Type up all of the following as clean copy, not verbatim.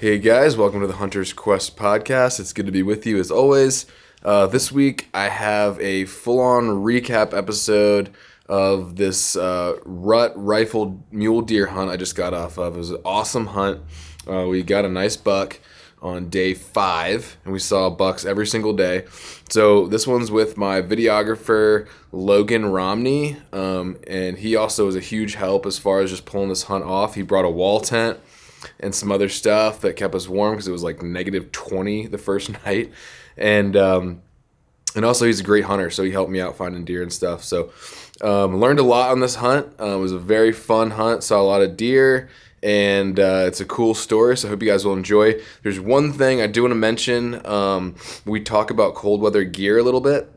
Hey guys, welcome to the Hunter's Quest podcast. It's good to be with you as always. This week I have a full-on recap episode of this RUT rifled mule deer hunt I just got off of. It was an awesome hunt. We got a nice buck on day 5, and we saw bucks every single day. So this one's with my videographer, Logan ROMNEY, and he also was a huge help as far as just pulling this hunt off. He brought a wall tent and some other stuff that kept us warm because it was like negative 20 the first night. And also he's a great hunter, so he helped me out finding deer and stuff. So learned a lot on this hunt. It was a very fun hunt, saw a lot of deer, and it's a cool story, so I hope you guys will enjoy. There's one thing I do want to mention. We talk about cold weather gear a little bit,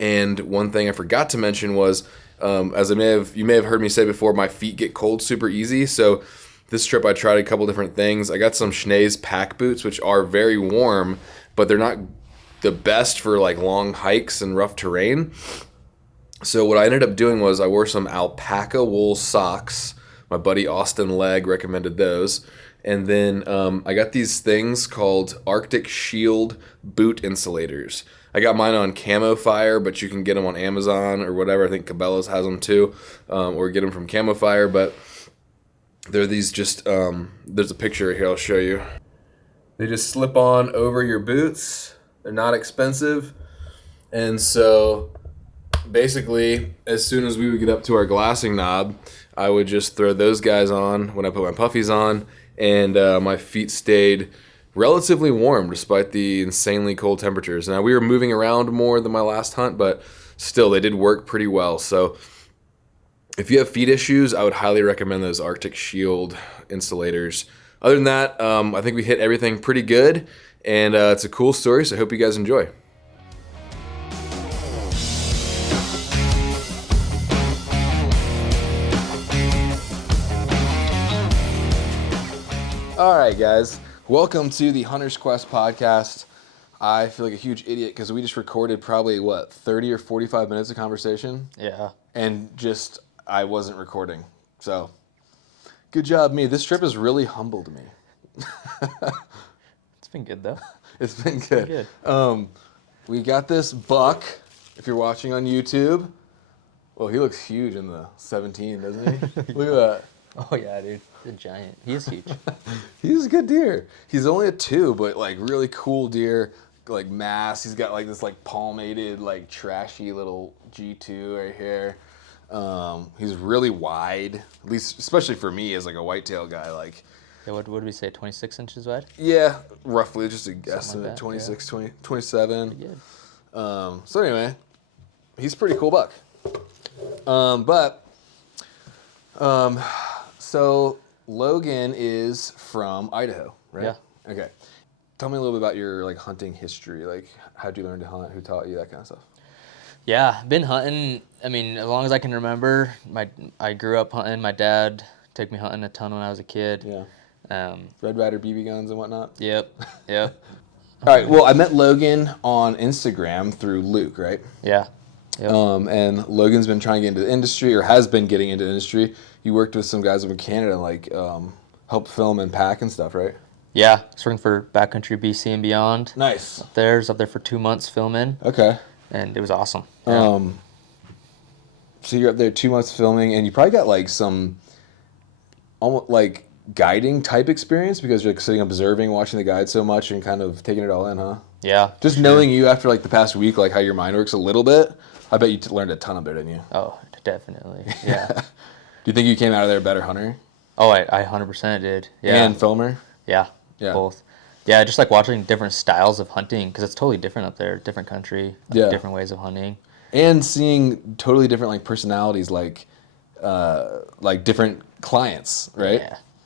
and one thing I forgot to mention was, as you may have heard me say before, my feet get cold super easy, so this trip I tried a couple different things. I got some Schnee's pack boots, which are very warm, but they're not the best for like long hikes and rough terrain. So what I ended up doing was I wore some alpaca wool socks. My buddy Austin Legg recommended those. And then I got these things called Arctic Shield boot insulators. I got mine on Camo Fire, but you can get them on Amazon or whatever. I think Cabela's has them too, or get them from Camo Fire. But they're these just, there's a picture here I'll show you. They just slip on over your boots. They're not expensive. And so basically, as soon as we would get up to our glassing knob, I would just throw those guys on when I put my puffies on, and my feet stayed relatively warm despite the insanely cold temperatures. Now, we were moving around more than my last hunt, but still, they did work pretty well. So if you have feet issues, I would highly recommend those Arctic Shield insulators. Other than that, I think we hit everything pretty good, and it's a cool story, so I hope you guys enjoy. All right, guys. Welcome to the Hunter's Quest podcast. I feel like a huge idiot because we just recorded probably, 30 or 45 minutes of conversation? Yeah. And just, I wasn't recording. So, good job, me. This trip has really humbled me. It's been good, though. It's been good. We got this buck, if you're watching on YouTube. Well, he looks huge in the 17, doesn't he? Look at that. Oh, yeah, dude. The giant. He is huge. He's a good deer. He's only a 2, but like really cool deer, like mass. He's got like this like palmated, like trashy little G2 right here. He's really wide, at least especially for me as like a whitetail guy. Like, Yeah, what would we say, 26 inches wide? yeah, roughly, just a guesstimate, Something like that, 26, 20, 27. Pretty good. So anyway, he's a pretty cool buck. So Logan is from Idaho, right? Yeah. Okay. Tell me a little bit about your like hunting history. Like, how'd you learn to hunt? Who taught you, that kind of stuff? Yeah, been hunting, I mean, as long as I can remember. I grew up hunting. My dad took me hunting a ton when I was a kid. Yeah. Red Ryder BB guns and whatnot. Yep. All right. Well, I met Logan on Instagram through Luke, right? Yeah. Yep. And Logan's been trying to get into the industry, or has been getting into the industry. You worked with some guys up in Canada, like helped film and pack and stuff, right? Yeah, I was working for Backcountry BC and Beyond. Nice. I was up there for 2 months filming. Okay. And it was awesome. Yeah. So you're up there 2 months filming, and you probably got like some almost like guiding type experience because you're like sitting observing, watching the guide so much and kind of taking it all in, huh? Yeah. Just knowing you after like the past week, like how your mind works a little bit, I bet you learned a ton of it, didn't you? Oh, definitely. Yeah. Do you think you came out of there a better hunter? Oh, I 100% did. Yeah. And filmer? Yeah. Both. Yeah, just like watching different styles of hunting because it's totally different up there, different country, different ways of hunting. And seeing totally different like personalities, like different clients, right?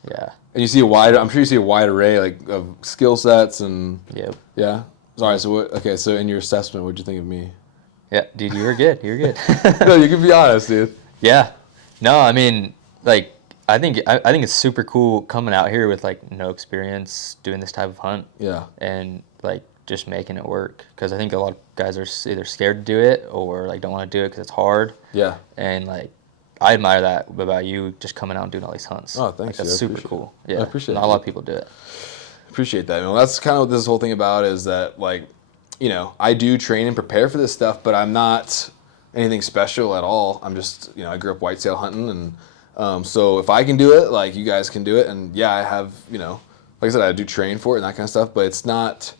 Yeah. And you see I'm sure you see a wide array like of skill sets and. Yep. Yeah. Sorry. So so in your assessment, what'd you think of me? Yeah, dude, you were good. No, you can be honest, dude. Yeah. No, I mean, like, I think it's super cool coming out here with like no experience doing this type of hunt. Yeah. And like just making it work because I think a lot of guys are either scared to do it or like don't want to do it because it's hard. Yeah. And like I admire that about you just coming out and doing all these hunts. Oh, thanks. That's super cool. Yeah, I appreciate not it. a lot of people do it. Appreciate that. That's kind of what this whole thing about is that, like, I do train and prepare for this stuff, but I'm not anything special at all. I'm just, I grew up whitetail hunting, and so if I can do it, like, you guys can do it. And yeah, I have, like I said, I do train for it and that kind of stuff, but it's not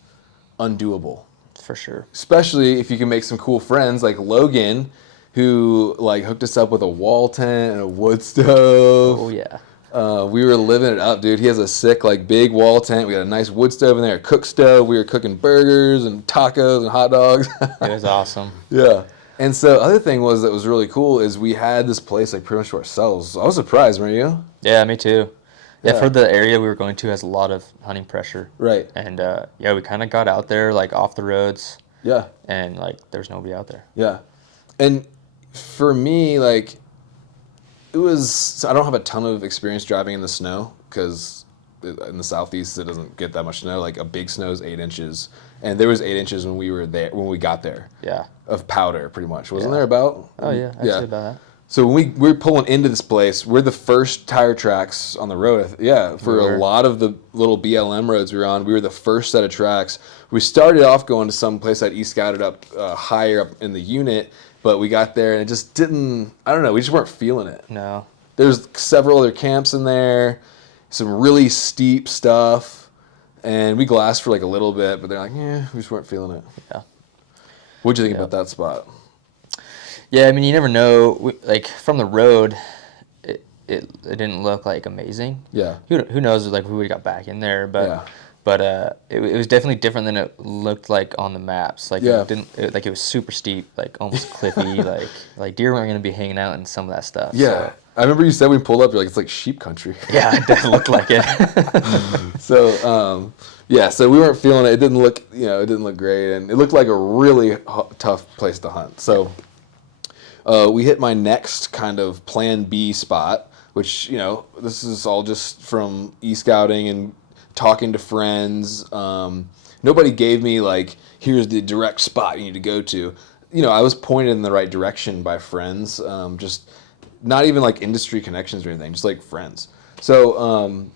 undoable. For sure. Especially if you can make some cool friends like Logan, who like hooked us up with a wall tent and a wood stove. Oh yeah. We were living it up, dude. He has a sick, like, big wall tent. We got a nice wood stove in there, a cook stove. We were cooking burgers and tacos and hot dogs. It was awesome. Yeah. And so other thing that was really cool is we had this place like pretty much to ourselves. I was surprised, weren't you? Yeah, me too. Yeah, for the area we were going to has a lot of hunting pressure. Right. And we kind of got out there like off the roads. Yeah. And like there's nobody out there. Yeah. And for me, like, I don't have a ton of experience driving in the snow because in the southeast it doesn't get that much snow. Like a big snow is 8 inches, and there was 8 inches when we got there. Yeah. Of powder, pretty much, wasn't there about? Oh yeah, I'd say about that. So when we're pulling into this place, we're the first tire tracks on the road. Yeah, for a lot of the little BLM roads we were on, we were the first set of tracks. We started off going to some place that e-scouted up higher up in the unit. But we got there and it just didn't, I don't know, we just weren't feeling it. No. There's several other camps in there, some really steep stuff, and we glassed for like a little bit, but they're like, yeah, we just weren't feeling it. Yeah. What'd you think about that spot? Yeah, I mean, you never know. Like, from the road, it didn't look, like, amazing. Yeah. Who knows, like, who we got back in there, but... Yeah. But it was definitely different than it looked like on the maps. Like it was super steep, like almost cliffy. like deer weren't gonna be hanging out in some of that stuff. Yeah, so. I remember you said we pulled up. You're like, it's like sheep country. Yeah, it definitely looked like it. So so we weren't feeling it. It didn't look great, and it looked like a really tough place to hunt. So we hit my next kind of Plan B spot, which this is all just from e-scouting and talking to friends. Nobody gave me like, here's the direct spot you need to go to. I was pointed in the right direction by friends, just not even like industry connections or anything, just like friends. So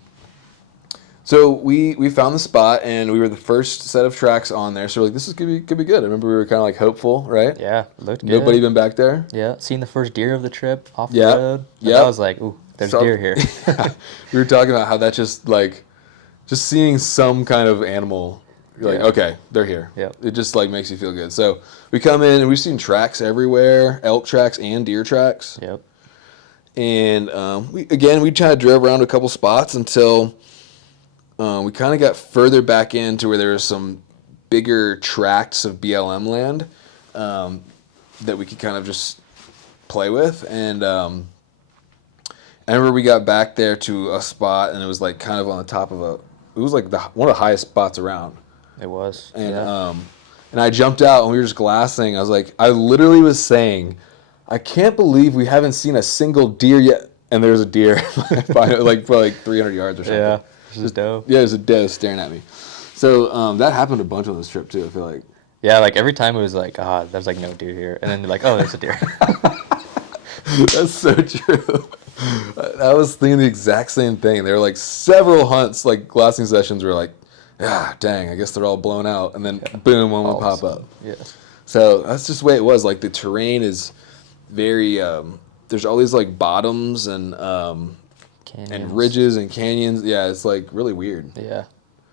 we found the spot and we were the first set of tracks on there. So we're like, this is could be good. I remember we were kind of like hopeful, right? Yeah, it looked good. Nobody been back there. Yeah, seen the first deer of the trip off the road. Yeah, I was like, ooh, there's deer here. We were talking about how that just seeing some kind of animal, you're like, okay, they're here. Yep. It just like makes you feel good. So we come in and we've seen tracks everywhere, elk tracks and deer tracks. Yep. And we kind of drove around to a couple spots until we kind of got further back into where there was some bigger tracts of BLM land that we could kind of just play with. And I remember we got back there to a spot and it was like kind of on the top of it was like one of the highest spots around. It was. And and I jumped out and we were just glassing. I was like, I literally was saying, I can't believe we haven't seen a single deer yet. And there's a deer like for like 300 yards or something. Yeah, just doe. Yeah, there's a doe staring at me. So that happened a bunch on this trip too, I feel like. Yeah, like every time it was like, there's like no deer here. And then they're like, oh, there's a deer. That's so true. I was thinking the exact same thing. There were like several hunts, like glassing sessions were like, dang, I guess they're all blown out. And then boom, one would pop up. Yeah. So that's just the way it was. Like the terrain is very, there's all these like bottoms and ridges and canyons. Yeah, it's like really weird. Yeah,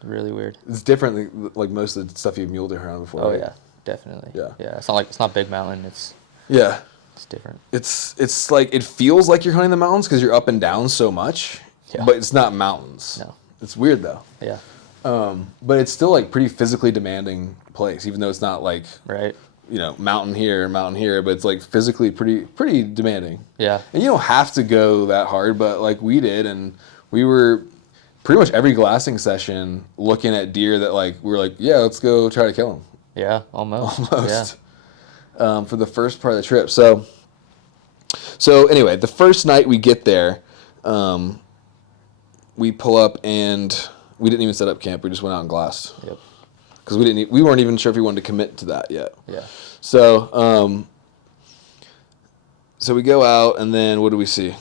really weird. It's different like most of the stuff you've muled around before. Oh, right? yeah, definitely. Yeah. Yeah, it's not big mountain. It's different. It's like, it feels like you're hunting the mountains because you're up and down so much, but it's not mountains. No. It's weird though. Yeah. But it's still like pretty physically demanding place, even though it's not like, mountain here, but it's like physically pretty demanding. Yeah. And you don't have to go that hard, but like we did, and we were pretty much every glassing session looking at deer that like, we were like, yeah, let's go try to kill them. Yeah, almost. Yeah. For the first part of the trip. So anyway, the first night we get there, we pull up and we didn't even set up camp. We just went out and glassed. Yep. Because we weren't even sure if we wanted to commit to that yet. Yeah. So So we go out, and then what do we see?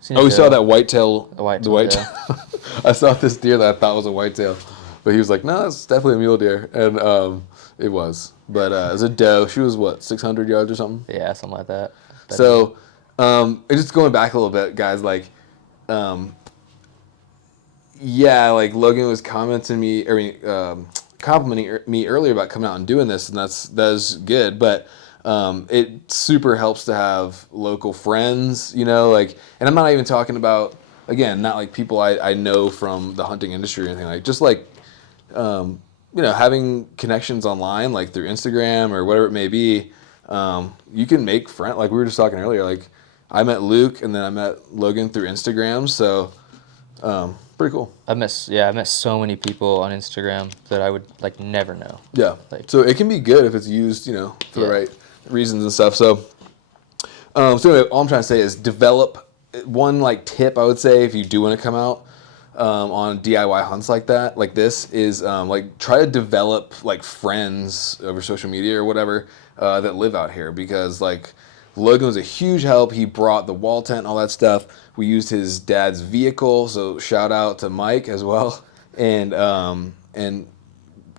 Seen a We doe. saw that whitetail. A whitetail, The whitetail. I saw this deer that I thought was a whitetail, but he was like, "No, it's definitely a mule deer," and it was. But it was a doe. She was what, 600 yards or something? Yeah, something like that. So, just going back a little bit, guys. Like, yeah, like Logan was complimenting me earlier about coming out and doing this, and that's good. But it super helps to have local friends, like, and I'm not even talking about, again, not like people I know from the hunting industry or anything, like just like, having connections online, like through Instagram or whatever it may be. You can make friends, like we were just talking earlier, like I met Luke and then I met Logan through Instagram. So, pretty cool. I met so many people on Instagram that I would like never know. Yeah. Like, so it can be good if it's used, for the right reasons and stuff. So, anyway, all I'm trying to say is develop one like tip I would say if you do want to come out on DIY hunts like that, like this is like try to develop like friends over social media or whatever that live out here, because like Logan was a huge help. He brought the wall tent and all that stuff. We used his dad's vehicle, so shout out to Mike as well. And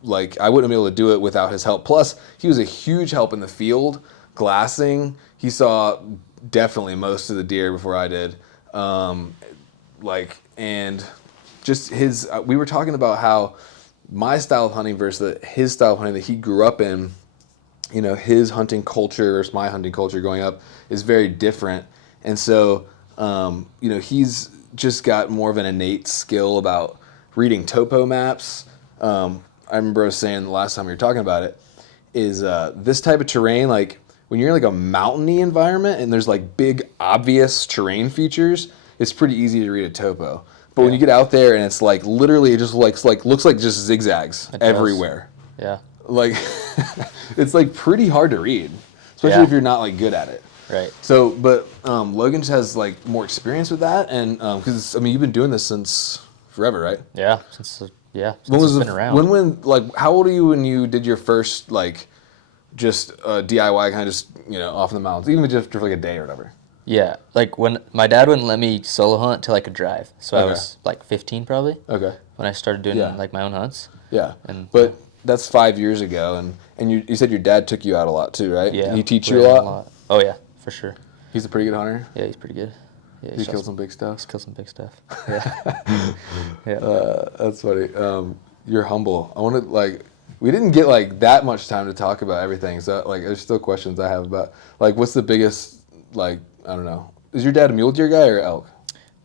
like I wouldn't be able to do it without his help. Plus, he was a huge help in the field glassing. He saw definitely most of the deer before I did. And just his. We were talking about how my style of hunting versus his style of hunting that he grew up in. His hunting culture versus my hunting culture growing up is very different. And so, he's just got more of an innate skill about reading topo maps. I remember I was saying the last time we were talking about it, is this type of terrain, like when you're in like a mountainy environment and there's like big obvious terrain features, it's pretty easy to read a topo. But when you get out there and it's like literally it just looks like just zigzags everywhere. Yeah. Like it's like pretty hard to read, especially if you're not like good at it. Right. So, but Logan just has like more experience with that, and because you've been doing this since forever, right? Yeah. Since when was it's been around. When like how old are you when you did your first like just DIY kind of just off in the mountains, even just for like a day or whatever? Yeah, like when my dad wouldn't let me solo hunt till I could drive, so I was like 15 probably. Okay. When I started doing like my own hunts. Yeah. But that's 5 years ago, and you said your dad took you out a lot too, right? Yeah. Did he teach you a lot? Oh yeah, for sure. He's a pretty good hunter. Yeah, he's pretty good. Yeah, he killed some big stuff. He's killed some big stuff. Yeah. Yeah. That's funny. You're humble. I want to we didn't get like that much time to talk about everything, so like there's still questions I have about like what's the biggest like I don't know. Is your dad a mule deer guy or elk?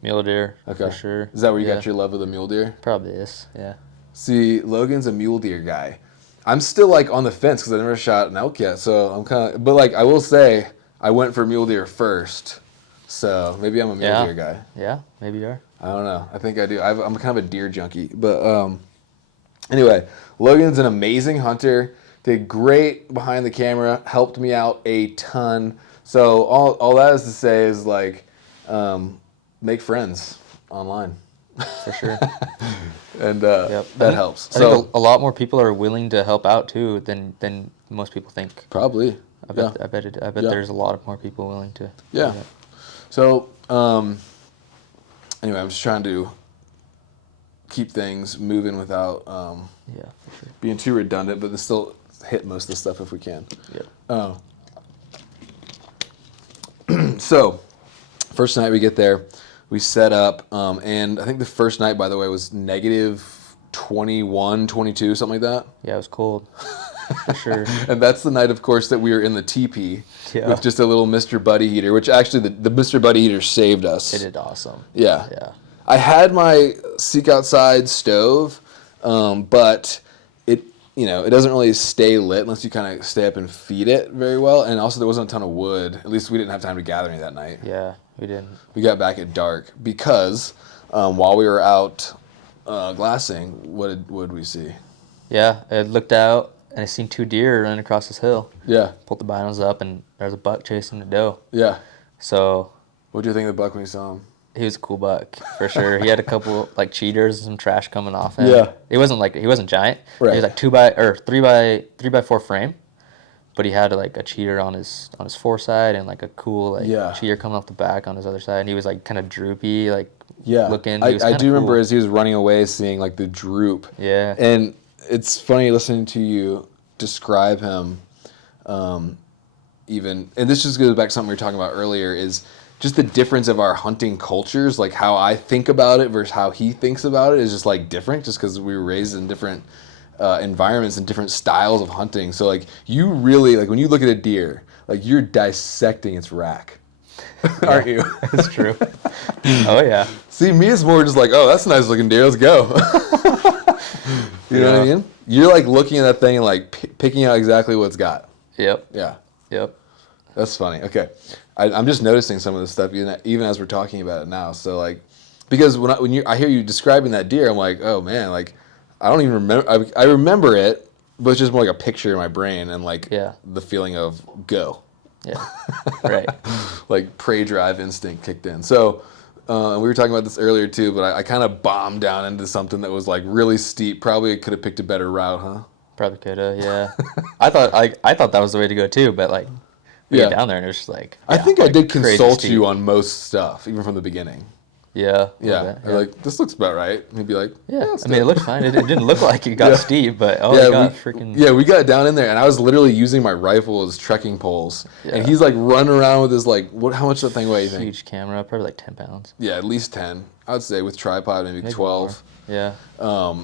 Mule deer, okay. For sure. Is that where you got your love of the mule deer? Probably is, yeah. See, Logan's a mule deer guy. I'm still like on the fence because I never shot an elk yet, so I'm kind of. But like I will say, I went for mule deer first, so maybe I'm a mule deer guy. Yeah, maybe you are. I don't know. I think I do. I'm kind of a deer junkie. But anyway, Logan's an amazing hunter. Did great behind the camera. Helped me out a ton. So all that is to say is like, make friends online. For sure. And that helps. I think a lot more people are willing to help out too than most people think. Probably. I bet there's a lot of more people willing to. Yeah. So anyway, I'm just trying to keep things moving without for sure. being too redundant, but still hit most of the stuff if we can. Yeah. So, first night we get there, we set up, and I think the first night, by the way, was negative 21, 22, something like that. Yeah, it was cold. For sure. And that's the night, of course, that we were in the teepee with just a little Mr. Buddy heater, which actually the Mr. Buddy heater saved us. It did awesome. Yeah. Yeah. I had my Seek Outside stove, but it doesn't really stay lit unless you kind of stay up and feed it very well. And also there wasn't a ton of wood. At least we didn't have time to gather any that night. Yeah, we didn't. We got back at dark because while we were out glassing, what did we see? Yeah, I looked out and I seen 2 deer running across this hill. Yeah. Pulled the binos up and there was a buck chasing the doe. Yeah. So. What do you think of the buck when you saw him? He was a cool buck for sure. He had a couple like cheaters and some trash coming off him. Yeah. He wasn't giant. Right. He was like 3 by 4 frame, but he had like a cheater on his foresight and like a cool like cheater coming off the back on his other side. And he was like kind of droopy, like looking. I do remember as he was running away, seeing like the droop. Yeah. And it's funny listening to you describe him. Even, and this just goes back to something we were talking about earlier, is just the difference of our hunting cultures. Like how I think about it versus how he thinks about it is just like different, just because we were raised in different environments and different styles of hunting. So like you really, like when you look at a deer, like you're dissecting its rack, aren't you? That's true. Oh yeah. See, me it's more just like, oh, that's a nice looking deer, let's go. You know what I mean? You're like looking at that thing and like picking out exactly what it's got. Yep. Yeah. Yep. That's funny. Okay. I'm just noticing some of this stuff even as we're talking about it now. So like, because when I hear you describing that deer, I'm like, oh man, like I don't even remember. I remember it, but it's just more like a picture in my brain and like the feeling of go. Yeah. Right. Like prey drive instinct kicked in. So we were talking about this earlier too, but I kind of bombed down into something that was like really steep. Probably could have picked a better route, huh? Probably could have, yeah. I thought that was the way to go too, but like we get down there and it was just like I think I did consult you on most stuff, even from the beginning. Yeah. Yeah. Like, this looks about right. And he'd be like, yeah. I mean, it looked fine. It didn't look like it got steep, but it got freaking. Yeah, we got down in there, and I was literally using my rifle as trekking poles. Yeah. And he's like running around with his like, how much does that thing weigh, you think? Huge camera, probably like 10 pounds. Yeah, at least 10. I would say with tripod, maybe 12. More. Yeah.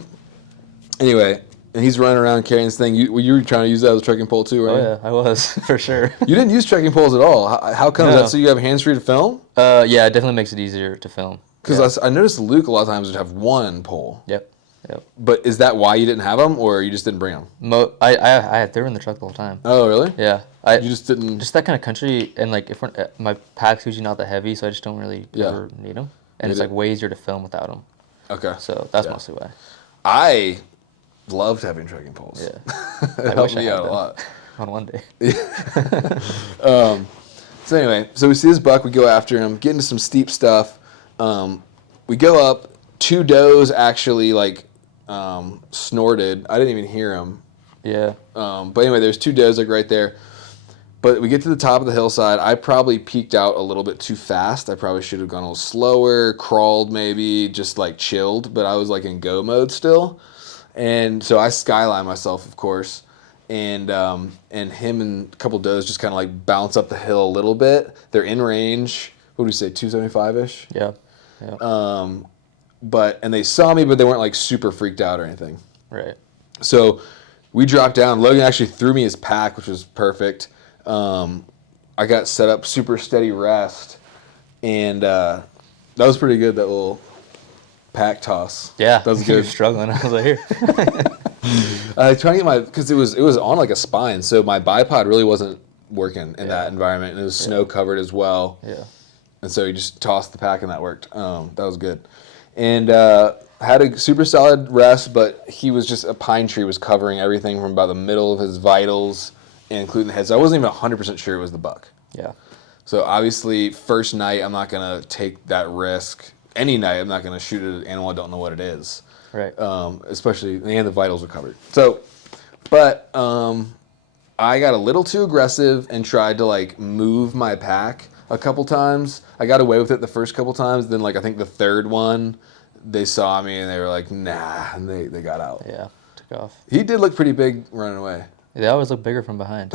Anyway, and he's running around carrying this thing. You were trying to use that as a trekking pole too, right? Oh yeah, I was, for sure. You didn't use trekking poles at all. How come? Is that so you have hands free to film? Yeah, it definitely makes it easier to film. Because I noticed Luke a lot of times would have one pole. Yep. But is that why you didn't have them, or you just didn't bring them? They were in the truck the whole time. Oh, really? Yeah. You just didn't... Just that kind of country, and like my pack's usually not that heavy, so I just don't really ever need them. And it's like way easier to film without them. Okay. So that's mostly why. I loved having trekking poles. Yeah. It helped me out a lot. On one day. So anyway, so we see this buck, we go after him, get into some steep stuff. We go up, 2 does actually like snorted. I didn't even hear them. Yeah. But anyway, there's 2 does like right there. But we get to the top of the hillside. I probably peeked out a little bit too fast. I probably should have gone a little slower, crawled maybe, just like chilled. But I was like in go mode still. And so I skyline myself, of course. And him and a couple does just kind of like bounce up the hill a little bit. They're in range. What do we say, 275-ish? Yeah. And they saw me, but they weren't like super freaked out or anything. Right. So we dropped down. Logan actually threw me his pack, which was perfect. I got set up super steady rest, and that was pretty good, that little pack toss. Yeah. That was good. You were struggling. I was like, here. I trying to get because it was on like a spine, so my bipod really wasn't working in that environment, and it was snow covered as well. Yeah. And so you just tossed the pack and that worked. That was good. And had a super solid rest, but he was just, a pine tree was covering everything from about the middle of his vitals, including the head. So I wasn't even 100% sure it was the buck. Yeah. So obviously, first night, I'm not going to take that risk. Any night, I'm not going to shoot at an animal I don't know what it is. Right. Especially, and the vitals were covered. So, but I got a little too aggressive and tried to like move my pack a couple times. I got away with it the first couple times. Then like I think the third one, they saw me and they were like, nah, and they got out. Yeah, took off. He did look pretty big running away. They always look bigger from behind.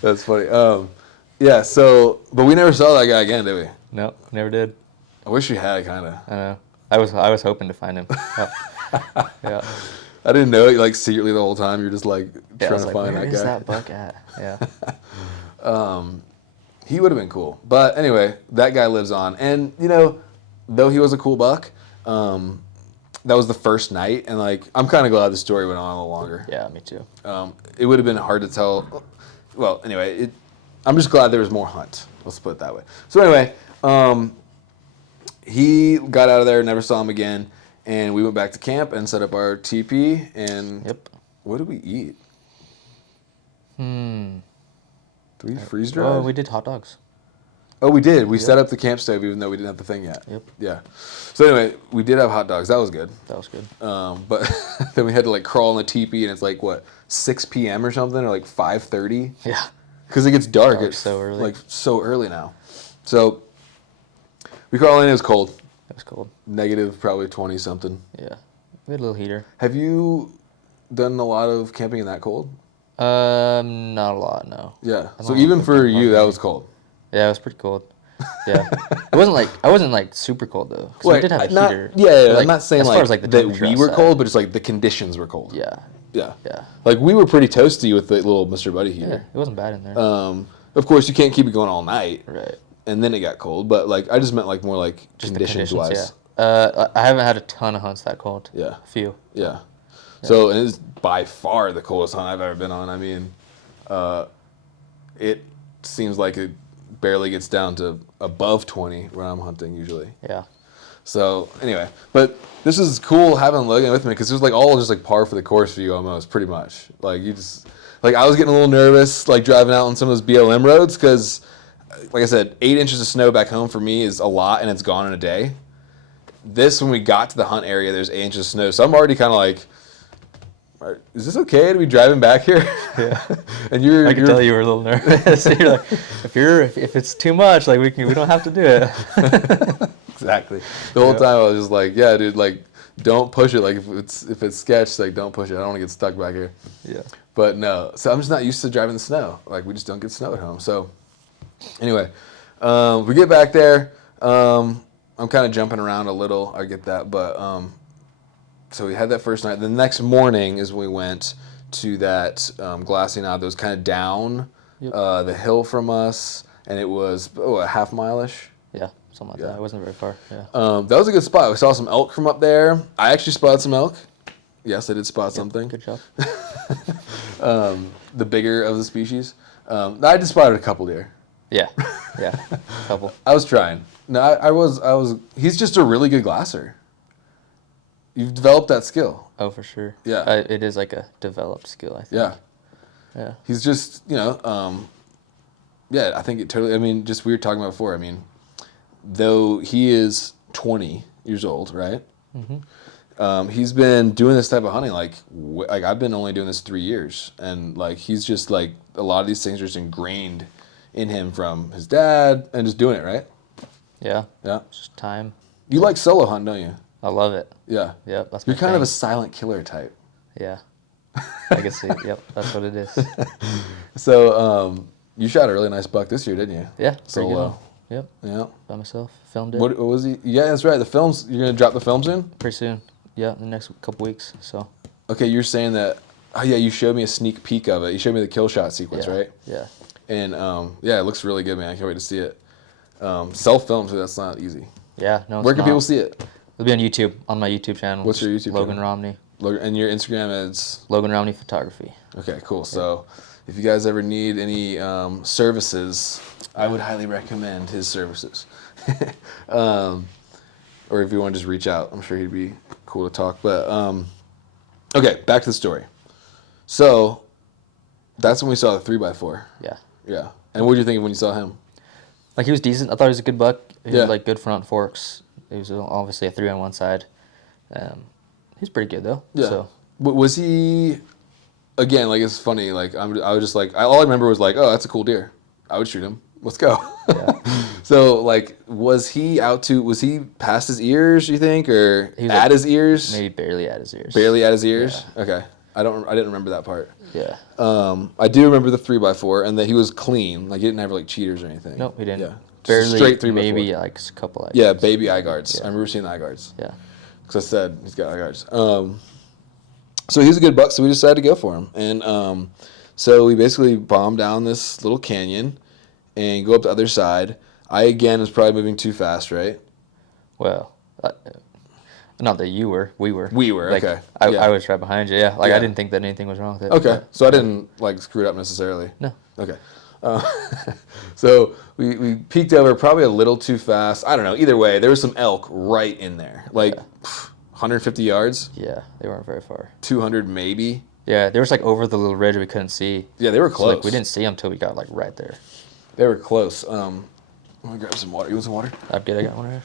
That's funny. Yeah, so, but we never saw that guy again, did we? No, never did. I wish we had, kind of. I know. I was hoping to find him. Yeah. I didn't know it, like, secretly the whole time. You're just, like, trying to find that guy. Where is that buck at? Yeah. He would have been cool. But anyway, that guy lives on. And, you know, though he was a cool buck, that was the first night. And, like, I'm kind of glad the story went on a little longer. Yeah, me too. It would have been hard to tell. Well, anyway, I'm just glad there was more hunt. Let's put it that way. So anyway, he got out of there, never saw him again. And we went back to camp and set up our teepee. And what did we eat? Did we freeze dry? Oh, we did hot dogs. Oh, we did. We set up the camp stove even though we didn't have the thing yet. Yep. Yeah. So anyway, we did have hot dogs. That was good. That was good. But then we had to like crawl in the teepee, and it's like what 6 p.m. or something, or like 5:30. Yeah. Because it gets dark. It's so early. Like so early now. So we crawl in. It was cold. It was cold. Negative probably 20 something. Yeah. We had a little heater. Have you done a lot of camping in that cold? Not a lot, no. Yeah. So even for you, that was cold. Yeah, it was pretty cold. Yeah, I wasn't like super cold though. Cause we did have a heater. Yeah, like, I'm not saying as like far as, like, the that temperature we were outside. cold, but just like the conditions were cold. Yeah. Yeah. Yeah. Like we were pretty toasty with the little Mr. Buddy heater. Yeah, it wasn't bad in there. Of course, you can't keep it going all night. Right. And then it got cold, but like I just meant like more like Just conditions wise. Yeah. I haven't had a ton of hunts that cold. Yeah. A few. Yeah. So and it's by far the coldest hunt I've ever been on. I mean, it seems like it barely gets down to above 20 when I'm hunting usually. Yeah. So anyway, but this is cool having Logan with me because it was like all just like par for the course for you almost, pretty much. Like you just, like I was getting a little nervous like driving out on some of those BLM roads because, like I said, 8 inches of snow back home for me is a lot and it's gone in a day. This, when we got to the hunt area, there's 8 inches of snow, so I'm already kind of like, is this okay to be driving back here? Yeah. And I could tell you were a little nervous. You're like, if it's too much, like we don't have to do it. Exactly. The whole time I was just like, yeah, dude, like don't push it. Like if it's sketched, like don't push it. I don't want to get stuck back here. Yeah. But no, so I'm just not used to driving the snow. Like we just don't get snow at home. So anyway, we get back there. I'm kind of jumping around a little. I get that, but so we had that first night. The next morning is when we went to that glassy knob that was kind of down the hill from us, and it was a half mile-ish. Yeah, something like that. It wasn't very far. Yeah. That was a good spot. We saw some elk from up there. I actually spotted some elk. Yes, I did spot something. Good job. The bigger of the species. I just spotted a couple deer. Yeah. Yeah. A couple. I was trying. No, I was. He's just a really good glasser. You've developed that skill. Oh, for sure. Yeah. It is like a developed skill, I think. Yeah. Yeah. He's just, yeah, I think it totally, I mean, just we were talking about before, I mean, though he is 20 years old, right? Mm-hmm. He's been doing this type of hunting, like I've been only doing this 3 years, and like he's just like, a lot of these things are just ingrained in him from his dad, and just doing it, right? Yeah. Yeah. It's just time. You like solo hunt, don't you? I love it. Yeah. Yep, that's my You're kind of thing. a silent killer type. Yeah. I can see it. Yep, that's what it is. So, you shot a really nice buck this year, didn't you? Yeah. Solo. Pretty good. Yep. Yeah. By myself. Filmed it. What was he? Yeah, that's right. The films. You're gonna drop the film soon. Pretty soon. Yeah, in the next couple weeks. So. Okay, you're saying that. Oh yeah, you showed me a sneak peek of it. You showed me the kill shot sequence, Yeah. right? Yeah. And yeah, it looks really good, man. I can't wait to see it. Self-film, so that's not easy. Yeah. No. Where can people see it? It'll be on YouTube, on my YouTube channel. What's your YouTube Logan channel? Romney. And your Instagram is? Logan Romney Photography. Okay, cool. So if you guys ever need any services, I would highly recommend his services. Or if you want to just reach out, I'm sure he'd be cool to talk. But okay, back to the story. So that's when we saw the 3x4. Yeah. Yeah. And what did you think when you saw him? Like, he was decent. I thought he was a good buck. He Yeah. was, like, good front forks. He was obviously a 3 on one side. He's pretty good, though. Yeah. So. Was he, again, like, it's funny. Like, I was just like, all I remember was like, oh, that's a cool deer. I would shoot him. Let's go. Yeah. So, like, was he past his ears, you think, or He was at like, his ears? Maybe barely at his ears. Barely at his ears? Yeah. Okay. I didn't remember that part. Yeah. I do remember the 3x4 and that he was clean. Like, he didn't have, like, cheaters or anything. Nope, he didn't. Yeah. Barely, Straight 3x4. maybe, like, a couple eye Yeah, guards. baby eye guards. Yeah. I remember seeing the eye guards. Yeah. Because I said he's got eye guards. So he's a good buck, so we decided to go for him. And so we basically bombed down this little canyon and go up the other side. I, again, was probably moving too fast, right? Well, not that you were. We were. We were, like, okay. I was right behind you, yeah. Like, Yeah. I didn't think that anything was wrong with it. Okay. But, So I didn't, like, screw it up necessarily. No. Okay. So we peeked over probably a little too fast. I don't know. Either way, there was some elk right in there. Like, 150 yards, Yeah, they weren't very far. 200 maybe. Yeah, they were, like, over the little ridge we couldn't see. Yeah, they were So, close. like, we didn't see them until we got, like, right there. They were close. I'm gonna grab some water. You want some water? I'm good. I got one here.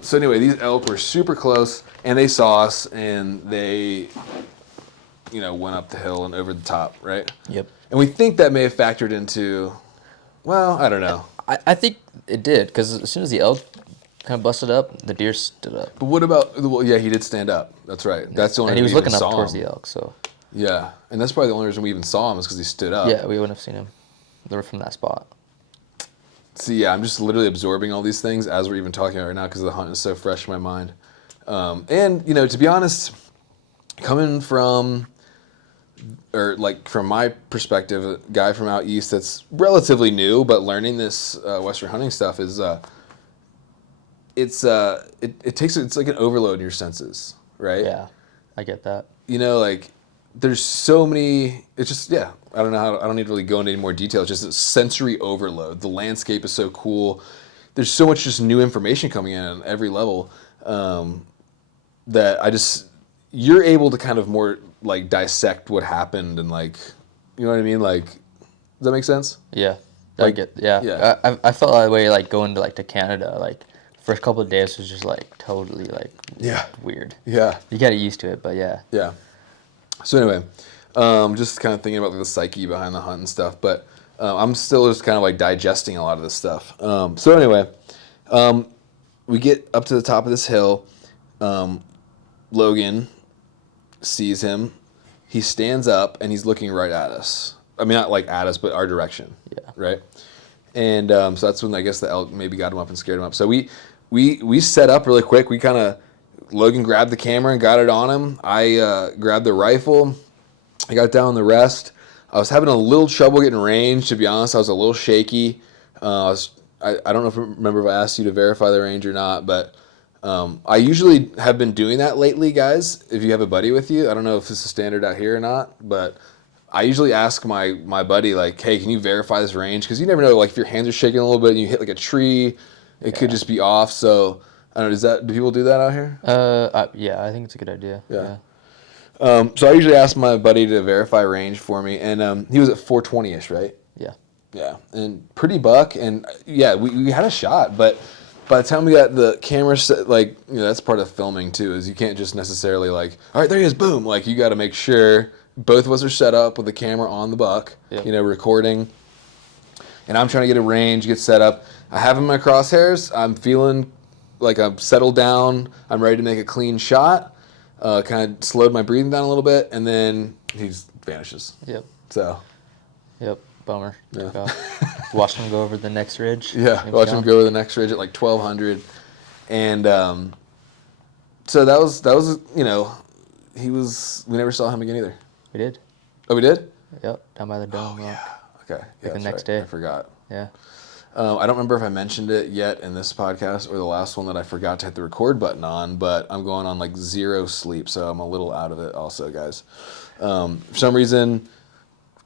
So anyway, these elk were super close, and they saw us, and they, went up the hill and over the top, right? Yep. And we think that may have factored into, well, I don't know. I think it did, because as soon as the elk kind of busted up, the deer stood up. But what about? Well, yeah, he did stand up. That's right. That's the only. And he was reason we looking up saw towards him. the elk, so. Yeah, and that's probably the only reason we even saw him is because he stood up. Yeah, we wouldn't have seen him. They were from that spot. See, yeah, I'm just literally absorbing all these things as we're even talking about right now because the hunt is so fresh in my mind. And, to be honest, coming from, or like from my perspective, a guy from out east that's relatively new, but learning this Western hunting stuff is, it's like an overload in your senses, right? Yeah, I get that. Like there's so many, it's just, yeah, I don't know I don't need to really go into any more detail. It's just a sensory overload. The landscape is so cool. There's so much just new information coming in on every level that you're able to kind of more like dissect what happened and like, you know what I mean? Like, does that make sense? Yeah. Like, yeah. I felt that way like going to Canada, like first couple of days was just like totally like weird. Yeah. You got used to it, but yeah. Yeah. So anyway, just kind of thinking about the psyche behind the hunt and stuff, but I'm still just kind of like digesting a lot of this stuff. So anyway, we get up to the top of this hill. Logan sees him. He stands up and he's looking right at us. I mean, not like at us, but our direction. Yeah. Right. And so that's when I guess the elk maybe got him up and scared him up. So we set up really quick. Logan grabbed the camera and got it on him. I grabbed the rifle. I got down the rest. I was having a little trouble getting range, to be honest. I was a little shaky. I don't know if I remember if I asked you to verify the range or not, but I usually have been doing that lately, guys, if you have a buddy with you. I don't know if this is standard out here or not, but I usually ask my buddy, like, hey, can you verify this range? Because you never know, like, if your hands are shaking a little bit and you hit, like, a tree, it could just be off. So, I don't know, do people do that out here? Yeah, I think it's a good idea. Yeah. So I usually ask my buddy to verify range for me, and he was at 420-ish, right? Yeah. Yeah, and pretty buck, and yeah, we had a shot, but by the time we got the camera set, like, that's part of filming too, is you can't just necessarily like, all right, there he is, boom. Like, you got to make sure both of us are set up with the camera on the buck, recording, and I'm trying to get a range, get set up. I have him in my crosshairs. I'm feeling like I'm settled down. I'm ready to make a clean shot. Kind of slowed my breathing down a little bit, and then he just vanishes. Yep. So. Yep. Bummer. Yeah. Watched him go over the next ridge. Yeah. Watched him go over the next ridge at like 1200, and so that was he was. We never saw him again either. We did. Oh, we did. Yep. Down by the dome. Yeah. Okay. Yeah, the next day. I forgot. Yeah. I don't remember if I mentioned it yet in this podcast or the last one that I forgot to hit the record button on, but I'm going on like 0 sleep, so I'm a little out of it also, guys. For some reason,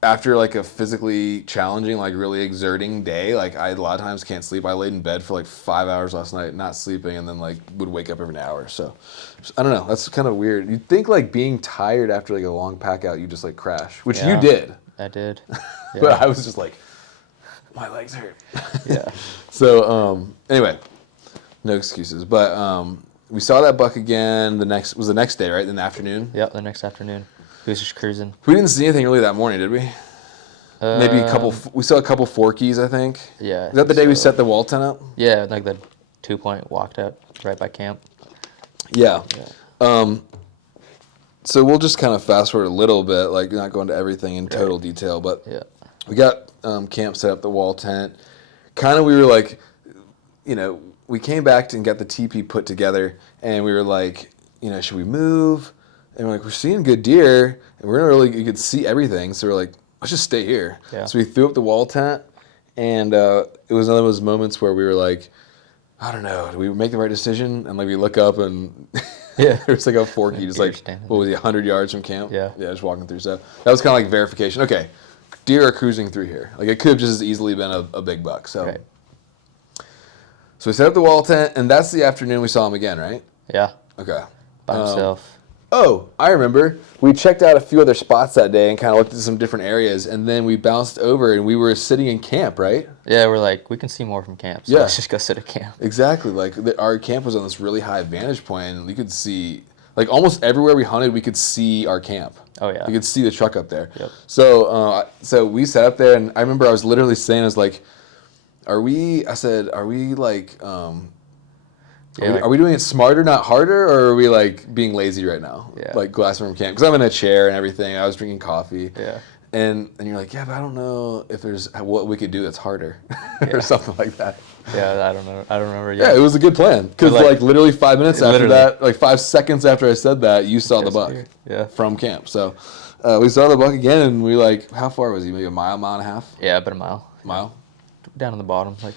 after like a physically challenging, like really exerting day, like I a lot of times can't sleep. I laid in bed for like 5 hours last night, not sleeping, and then like would wake up every hour. So I don't know. That's kind of weird. You'd think like being tired after like a long pack out, you just like crash, which you did. I did. Yeah. But I was just like, my legs hurt. Yeah. So anyway, no excuses. But we saw that buck again. The next day, right? In the afternoon. Yep, the next afternoon. He was just cruising. We didn't see anything really that morning, did we? Maybe a couple. We saw a couple forkies, I think. Yeah. Is that the day we set the wall tent up? Yeah, like the 2-point walked out right by camp. Yeah. So we'll just kind of fast forward a little bit, like not go into everything in total detail, but we got camp set up, the wall tent. Kind of, we were like, we came back and got the teepee put together, and we were like, should we move? And we're like, we're seeing good deer, and you could see everything, so we're like, let's just stay here. Yeah. So we threw up the wall tent, and it was one of those moments where we were like, I don't know, did we make the right decision? And like we look up and there's like a forky just like, what was he, 100 yards from camp? Yeah. Yeah, just walking through. So that was kind of like verification. Okay, deer are cruising through here. Like it could have just as easily been a big buck. So Right. So we set up the wall tent, and that's the afternoon we saw him again, right? Yeah. Okay. By himself. Oh, I remember. We checked out a few other spots that day and kind of looked at some different areas, and then we bounced over and we were sitting in camp, right? Yeah, we're like, we can see more from camp, so let's just go sit at camp. Exactly. Like, our camp was on this really high vantage point, and we could see, like, almost everywhere we hunted, we could see our camp. Oh, yeah. We could see the truck up there. Yep. So we sat up there, and I remember I was literally saying, I was like, are we like... Are we doing it smarter, not harder, or are we like being lazy right now? Yeah. Like glassroom camp, because I'm in a chair and everything. I was drinking coffee. Yeah. And you're like, yeah, but I don't know if there's what we could do that's harder, or something like that. Yeah, I don't know. I don't remember. Yeah, it was a good plan because like literally 5 minutes after that, like 5 seconds after I said that, you saw the buck. Yeah. From camp. So we saw the buck again, and we like, how far was he? Maybe a mile and a half. Yeah, about a mile. Mile. Down on the bottom, like.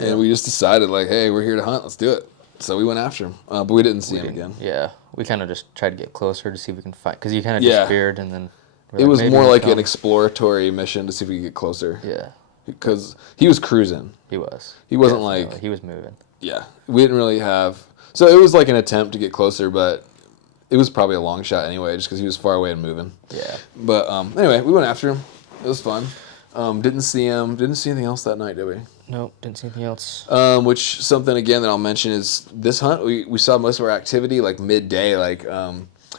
And we just decided, like, hey, we're here to hunt. Let's do it. So we went after him, but we didn't see him again. Yeah, we kind of just tried to get closer to see if we can find, because he kind of disappeared, and then. It was more like an exploratory mission to see if we could get closer. Yeah. Because he was cruising. He was. He wasn't like. He was moving. Yeah. We didn't really have. So it was like an attempt to get closer, but it was probably a long shot anyway, just because he was far away and moving. Yeah. But anyway, we went after him. It was fun. Didn't see him. Didn't see anything else that night, did we? Nope, didn't see anything else. Which something again that I'll mention is this hunt. We saw most of our activity like midday. Like I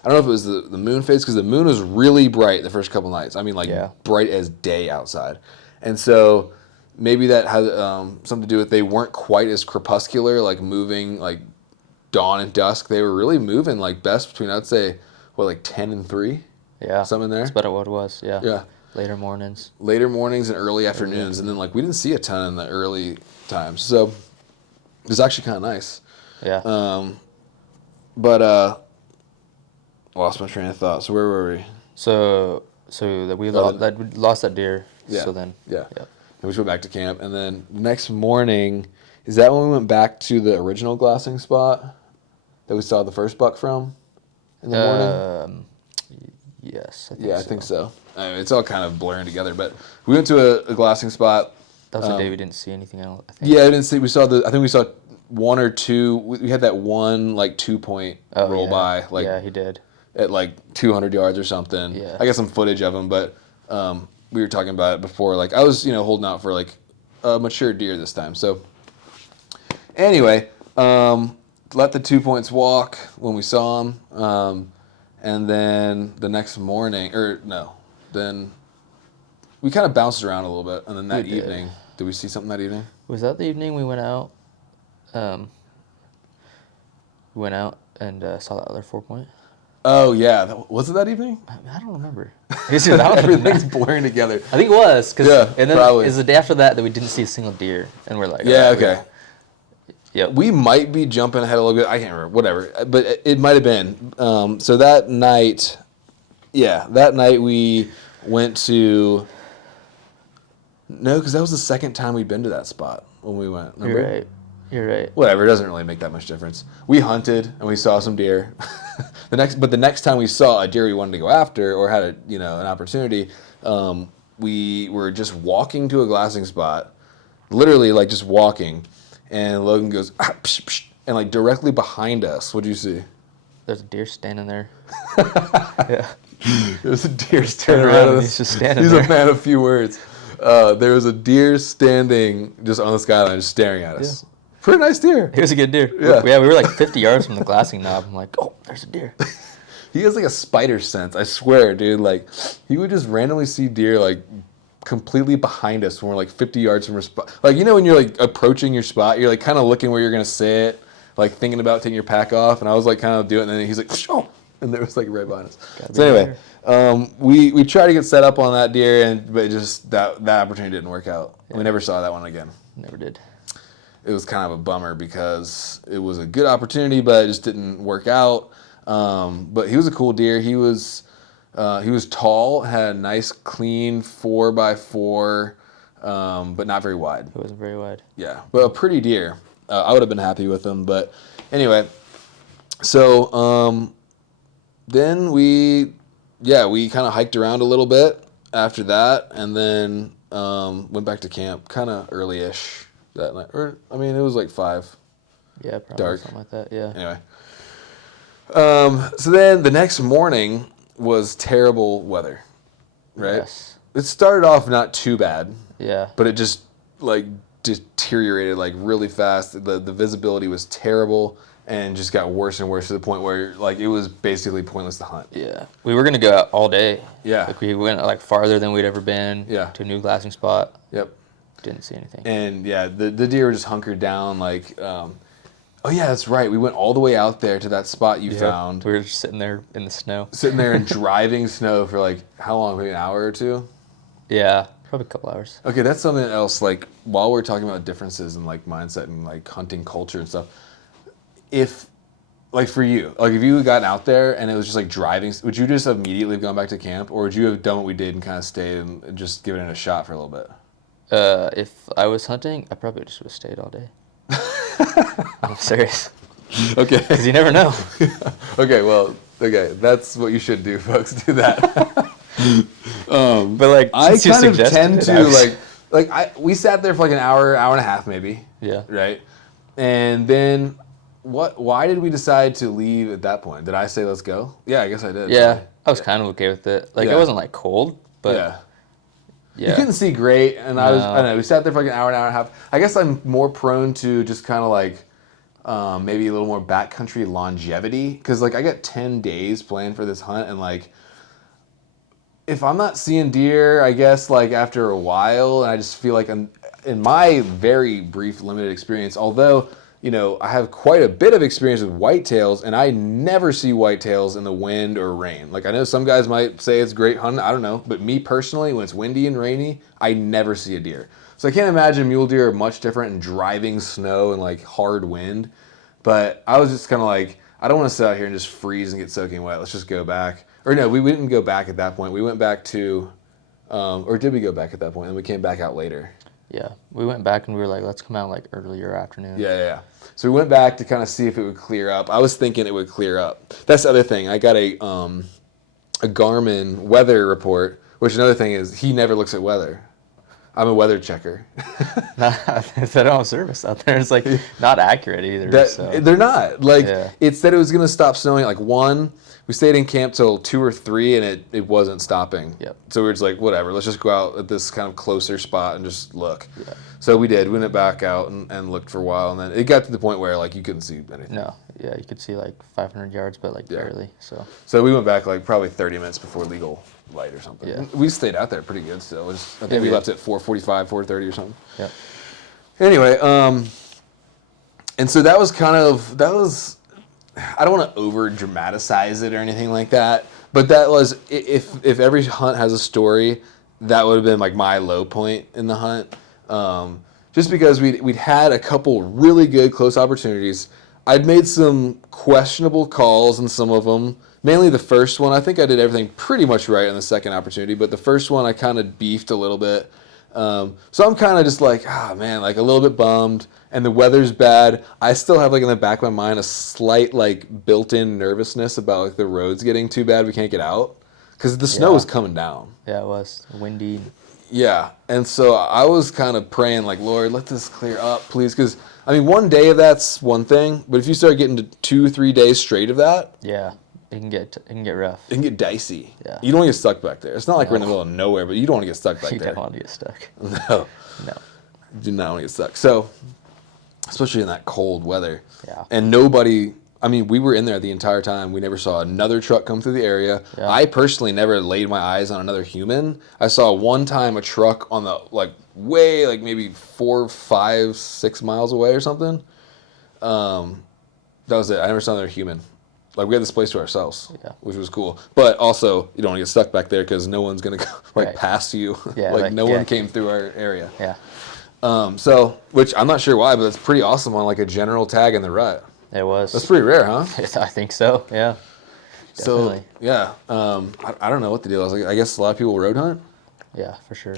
don't know if it was the moon phase because the moon was really bright the first couple nights. I mean, like bright as day outside, and so maybe that had something to do with they weren't quite as crepuscular, like moving like dawn and dusk. They were really moving like best between I'd say like 10 and 3. Yeah, something there. That's about what it was. Yeah. Yeah. Later mornings and early afternoons, and then like we didn't see a ton in the early times, so it was actually kind of nice. Yeah. Lost my train of thought. So where were we? So that we lost that deer. Yeah. So then. Yeah. And we just went back to camp, and then next morning, is that when we went back to the original glassing spot that we saw the first buck from in the morning? Yes. I think so. I mean, it's all kind of blurring together, but we went to a glassing spot. That was the day we didn't see anything else. I think. Yeah, I didn't see. I think we saw one or two. We had that one like 2-point roll by. Like yeah, he did at like 200 yards or something. Yeah. I got some footage of him, but we were talking about it before. Like I was, holding out for like a mature deer this time. So anyway, let the 2 points walk when we saw him. And then the next morning, then we kind of bounced around a little bit. And then that evening, did we see something that evening? Was that the evening we went out? We went out and saw that other 4-point. Oh, yeah. Was it that evening? I don't remember. Everything's blurring together. I think it was. And then probably. It was the day after that we didn't see a single deer. And we're like, yeah, okay. Yep. We might be jumping ahead a little bit. I can't remember. Whatever. But it might have been. So that night, we went to... No, because that was the second time we'd been to that spot when we went. Remember? You're right. Whatever. It doesn't really make that much difference. We hunted and we saw some deer. the next time we saw a deer we wanted to go after or had an opportunity, we were just walking to a glassing spot, literally like just walking. And Logan goes, psh, psh, and like directly behind us, what do you see? There's a deer standing there. Yeah. There's a deer standing around us. He's just standing He's there. a man of few words. There was a deer standing just on the skyline, just staring at us. Yeah. Pretty nice deer. He was a good deer. Yeah. We were like 50 yards from the glassing knob. I'm like, oh, there's a deer. He has like a spider sense. I swear, dude. Like, he would just randomly see deer like completely behind us when we're like 50 yards from our spot. Like, when you're like approaching your spot, you're like kind of looking where you're gonna sit, like thinking about taking your pack off. And I was like kind of doing it, and then he's like, oh, and there was like right behind us. So anyway, we tried to get set up on that deer, but just that opportunity didn't work out. Yeah. We never saw that one again. Never did. It was kind of a bummer because it was a good opportunity, but it just didn't work out. But he was a cool deer. He was tall, had a nice clean 4x4, but not very wide. It wasn't very wide. Yeah, but a pretty deer. I would have been happy with him, but anyway. So then we kind of hiked around a little bit after that, and then went back to camp kind of early-ish that night. It was like 5. Yeah, probably dark. something like that. Yeah. Anyway. So then the next morning was terrible weather, right? Yes. It started off not too bad. Yeah. But it just like deteriorated like really fast. The visibility was terrible and just got worse and worse to the point where like it was basically pointless to hunt. Yeah. We were gonna go out all day. Yeah. Like we went like farther than we'd ever been. Yeah. To a new glassing spot. Yep. Didn't see anything. And yeah, the deer were just hunkered down like. Oh yeah, that's right. We went all the way out there to that spot you found. We were just sitting there in the snow. Sitting there and driving snow for like how long? Maybe an hour or two. Yeah, probably a couple hours. Okay, that's something else. Like while we're talking about differences in like mindset and like hunting culture and stuff, if like for you, like if you had gotten out there and it was just like driving, would you just immediately have gone back to camp, or would you have done what we did and kind of stayed and just given it a shot for a little bit? If I was hunting, I probably just would have stayed all day. I'm serious. Okay. Because you never know. Okay, that's what you should do, folks. Do that. But like, I since you kind of suggested tend it, to we sat there for like an hour and a half maybe. Yeah. Right. And then why did we decide to leave at that point? Did I say let's go? Yeah, I guess I did. Yeah, I was kind of okay with it. Like it wasn't like cold, but yeah. Yeah. You couldn't see great, and I don't know, we sat there for like an hour and a half. I guess I'm more prone to just kind of like maybe a little more backcountry longevity, because like I got 10 days planned for this hunt, and like if I'm not seeing deer, I guess like after a while, and I just feel like in my very brief limited experience, although you know, I have quite a bit of experience with whitetails, and I never see whitetails in the wind or rain. Like, I know some guys might say it's great hunting, I don't know. But me personally, when it's windy and rainy, I never see a deer. So I can't imagine mule deer are much different in driving snow and, like, hard wind. But I was just kind of like, I don't want to sit out here and just freeze and get soaking wet. Let's just go back. Or no, we didn't go back at that point. We went back to, or did we go back at that point? And we came back out later. Yeah, we went back and we were like, let's come out like earlier afternoon. Yeah. So we went back to kind of see if it would clear up. I was thinking it would clear up. That's the other thing. I got a Garmin weather report, which another thing is he never looks at weather. I'm a weather checker. They don't have service out there. It's like not accurate either. They're not. Like it said it was going to stop snowing at like 1. We stayed in camp till 2 or 3, and it wasn't stopping. Yep. So we were just like, whatever, let's just go out at this kind of closer spot and just look. Yeah. So we did. We went back out and looked for a while, and then it got to the point where like you couldn't see anything. No. Yeah, you could see like 500 yards, but like barely. So we went back like probably 30 minutes before legal light or something. Yeah. We stayed out there pretty good still. I think we left at 4:45, 4:30 or something. Yeah. Anyway, and so that was I don't want to over dramatize it or anything like that, but that was, if every hunt has a story, that would have been like my low point in the hunt. Just because we'd had a couple really good close opportunities. I'd made some questionable calls in some of them. Mainly the first one. I think I did everything pretty much right on the second opportunity, but the first one I kind of beefed a little bit. So I'm kind of just like, man, like a little bit bummed, and the weather's bad. I still have like in the back of my mind a slight like built-in nervousness about like the roads getting too bad we can't get out, because the snow was coming down. Yeah, it was windy. Yeah, and so I was kind of praying like, Lord, let this clear up, please, because I mean, one day of that's one thing, but if you start getting to 2-3 days straight of that, it can get rough. It can get dicey. Yeah. You don't want to get stuck back there. It's not like we're in the middle of nowhere, but you don't want to get stuck back there. You don't want to get stuck. No. You do not want to get stuck. So, especially in that cold weather. Yeah. And nobody, I mean, we were in there the entire time. We never saw another truck come through the area. Yeah. I personally never laid my eyes on another human. I saw one time a truck on the, like, way, like, maybe 4, 5, 6 miles away or something. That was it. I never saw another human. Like, we had this place to ourselves, which was cool. But also, you don't want to get stuck back there because no one's going to go, pass you. Yeah, like, no one came through our area. Yeah. So, which I'm not sure why, but it's pretty awesome on, like, a general tag in the rut. It was. That's pretty rare, huh? I think so, yeah. Definitely. So, yeah. I don't know what the deal is. Like, I guess a lot of people road hunt. Yeah, for sure.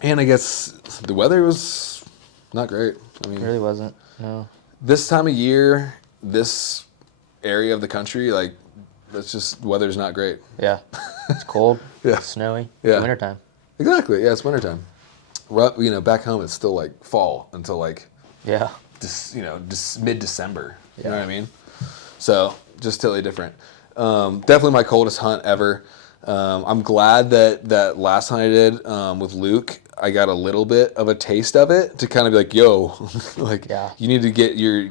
And I guess the weather was not great. I mean, it really wasn't, no. This time of year, this area of the country, like, that's just, weather's not great. Yeah. It's cold. It's snowy. Yeah. It's wintertime. Exactly. Yeah, it's wintertime. You know, back home it's still like fall until like just mid-December. You know what I mean? So just totally different. Definitely my coldest hunt ever. I'm glad that last hunt I did with Luke, I got a little bit of a taste of it to kind of be like, yo, you need to get your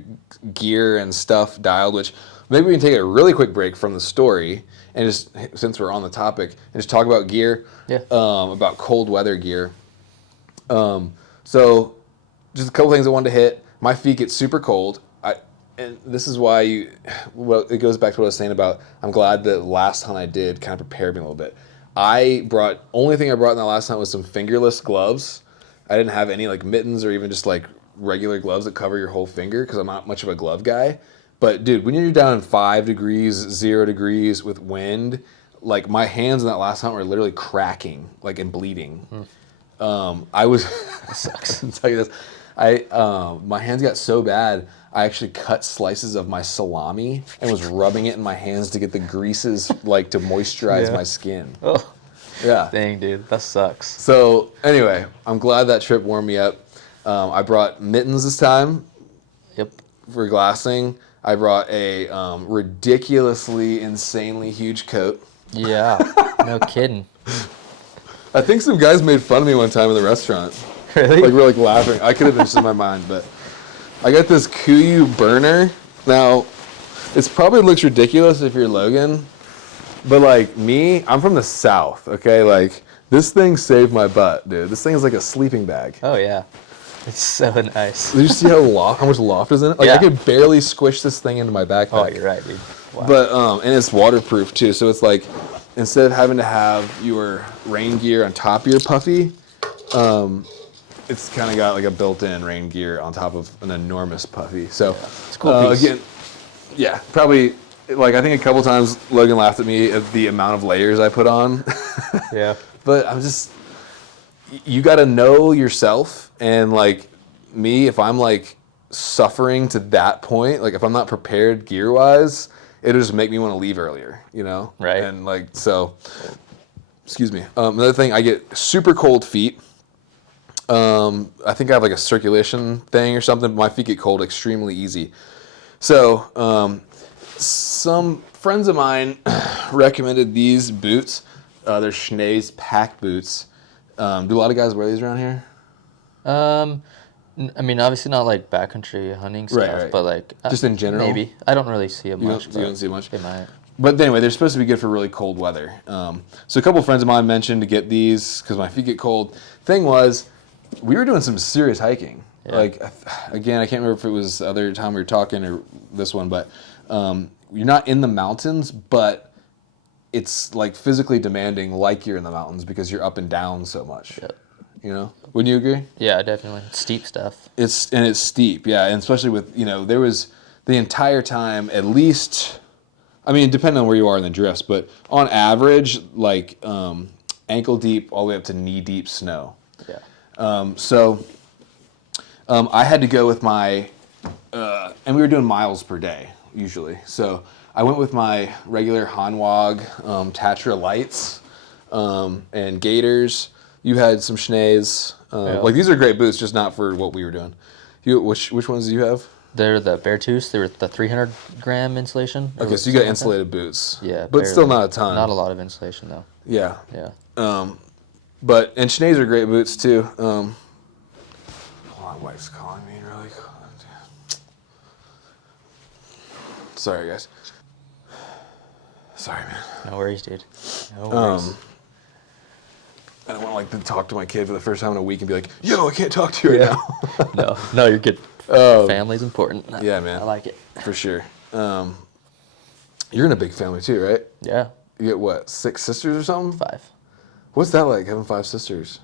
gear and stuff dialed, which maybe we can take a really quick break from the story and just, since we're on the topic, and just talk about gear, about cold weather gear. So just a couple things I wanted to hit. My feet get super cold. And this is why it goes back to what I was saying about, I'm glad that last hunt I did kind of prepared me a little bit. Only thing I brought in that last hunt was some fingerless gloves. I didn't have any like mittens or even just like regular gloves that cover your whole finger because I'm not much of a glove guy. But dude, when you're down in 5 degrees, 0 degrees with wind, like my hands in that last hunt were literally cracking, like and bleeding. I was, that sucks. I'll tell you this. My hands got so bad, I actually cut slices of my salami and was rubbing it in my hands to get the greases, like to moisturize my skin. Oh, yeah. Dang, dude, that sucks. So anyway, I'm glad that trip warmed me up. I brought mittens this time. Yep. For glassing. I brought a ridiculously, insanely huge coat. Yeah, no kidding. I think some guys made fun of me one time in the restaurant. Really? Like, we're like laughing. I could have been just in my mind, but I got this Kuyu burner. Now, it probably looks ridiculous if you're Logan, but like me, I'm from the South, okay? Like, this thing saved my butt, dude. This thing is like a sleeping bag. Oh, yeah. It's so nice. Did you see how much loft is in it? Like, I could barely squish this thing into my backpack. Oh, you're right, dude. Wow. But, and it's waterproof, too. So it's like, instead of having to have your rain gear on top of your puffy, it's kind of got like a built-in rain gear on top of an enormous puffy. So, it's a cool piece. Again, probably, like, I think a couple times Logan laughed at me at the amount of layers I put on. Yeah. But you got to know yourself. And, like, me, if I'm, like, suffering to that point, like, if I'm not prepared gear-wise, it'll just make me want to leave earlier, you know? Right. And, like, so, excuse me. Another thing, I get super cold feet. I think I have like a circulation thing or something, but my feet get cold extremely easy. So, some friends of mine recommended these boots. They're Schnee's pack boots. Do a lot of guys wear these around here? I mean, obviously not like backcountry hunting stuff, right. but like just in general. Maybe I don't really see them much. You don't see much. They might. But anyway, they're supposed to be good for really cold weather. So a couple of friends of mine mentioned to get these because my feet get cold. Thing was, we were doing some serious hiking. Yeah. Like, again, I can't remember if it was the other time we were talking or this one, but you're not in the mountains, but it's like physically demanding like you're in the mountains because you're up and down so much. Yep. You know? Wouldn't you agree? Yeah, definitely. Steep stuff. It's steep, yeah. And especially with, there was the entire time at least, I mean, depending on where you are in the drifts, but on average, like ankle deep all the way up to knee deep snow. Yeah. So I had to go with my, and we were doing miles per day usually. So I went with my regular Hanwag Tatra lights and gaiters. You had some Schnees. Like, these are great boots, just not for what we were doing. Which ones do you have? They're the Beartooth. They were the 300 gram insulation. Okay, so you got insulated boots. Yeah, but barely. Still not a ton. Not a lot of insulation though. Yeah. Yeah. And Schnees are great boots too. Hold on, my wife's calling me really quick. Sorry, guys. Sorry, man. No worries, dude. No worries. I don't want to talk to my kid for the first time in a week and be like, "Yo, I can't talk to you right now." No, you're good. Family's important. Yeah, man. I like it. For sure. You're in a big family too, right? Yeah. You get what, 6 sisters or something? 5. What's that like, having 5 sisters?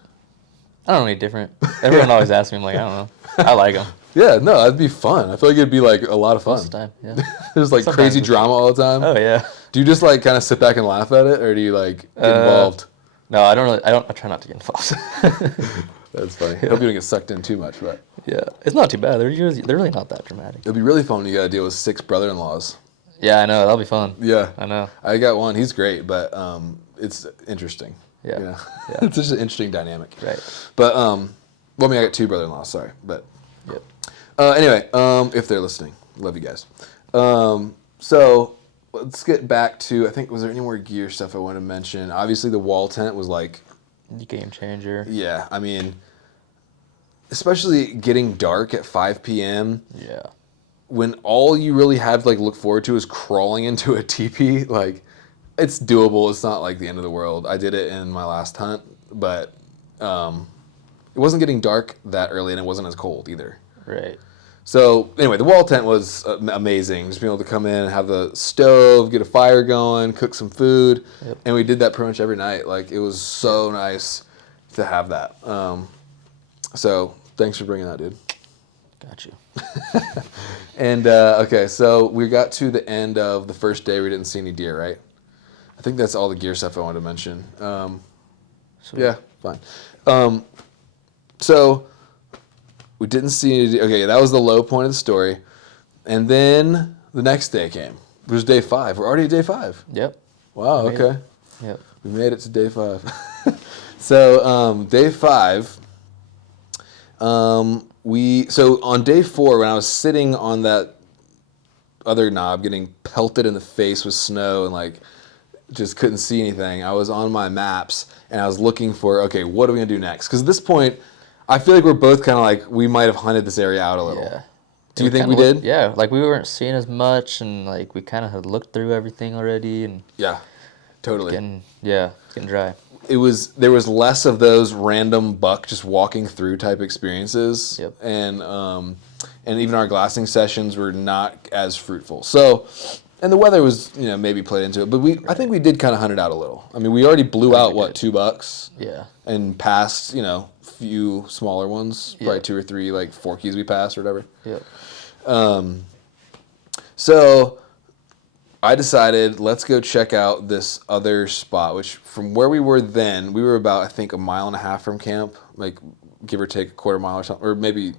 I don't know any different. Everyone always asks me. I'm like, I don't know. I like them. Yeah, no, that'd be fun. I feel like it'd be like a lot of fun. Most of the time, yeah. There's like Sometimes crazy drama all the time. Oh yeah. Do you just like kind of sit back and laugh at it, or do you like get involved? No, I don't really. I try not to get involved. That's funny. I hope you don't get sucked in too much, but yeah, it's not too bad. They're really not that dramatic. It'll be really fun when you got to deal with 6 brother-in-laws. Yeah, I know. That'll be fun. Yeah, I know. I got one. He's great, but it's interesting. Yeah, you know? Yeah. It's just an interesting dynamic. Right. But well, I mean, I got 2 brother-in-laws. Sorry, but yep. Anyway, if they're listening, love you guys. So let's get back to, I think, was there any more gear stuff I want to mention? Obviously, the wall tent was like... Game changer. Yeah, I mean, especially getting dark at 5 p.m. Yeah. When all you really have to like look forward to is crawling into a teepee, like, it's doable. It's not like the end of the world. I did it in my last hunt, but it wasn't getting dark that early, and it wasn't as cold either. Right. So anyway, the wall tent was amazing. Just being able to come in and have the stove, get a fire going, cook some food, and we did that pretty much every night. Like, it was so nice to have that. So thanks for bringing that, dude. Got you. And okay, so we got to the end of the first day. We didn't see any deer, right? I think that's all the gear stuff I wanted to mention. Yeah, fine. So we didn't see any deer. Okay, that was the low point of the story. And then the next day came. It was day 5. We're already at day 5. Yep. Wow, okay. Yep. We made it to day 5. So day 5, so on day 4, when I was sitting on that other knob getting pelted in the face with snow and like just couldn't see anything, I was on my maps and I was looking for, okay, what are we gonna do next? Because at this point, I feel like we're both kind of like, we might have hunted this area out a little. Yeah. Do you think we did? Yeah, like we weren't seeing as much, and like we kind of had looked through everything already, and yeah, totally. It's getting dry. There was less of those random buck just walking through type experiences. Yep. And even our glassing sessions were not as fruitful. So, and the weather was, maybe played into it, but I think we did kind of hunt it out a little. I mean, we already blew out 2 bucks. Yeah. And passed, few smaller ones, probably 2 or 3 like forkies we passed or whatever. Yep. So I decided, let's go check out this other spot, which from where we were then, we were about, I think, 1.5 miles from camp, like give or take a quarter mile or something, or maybe,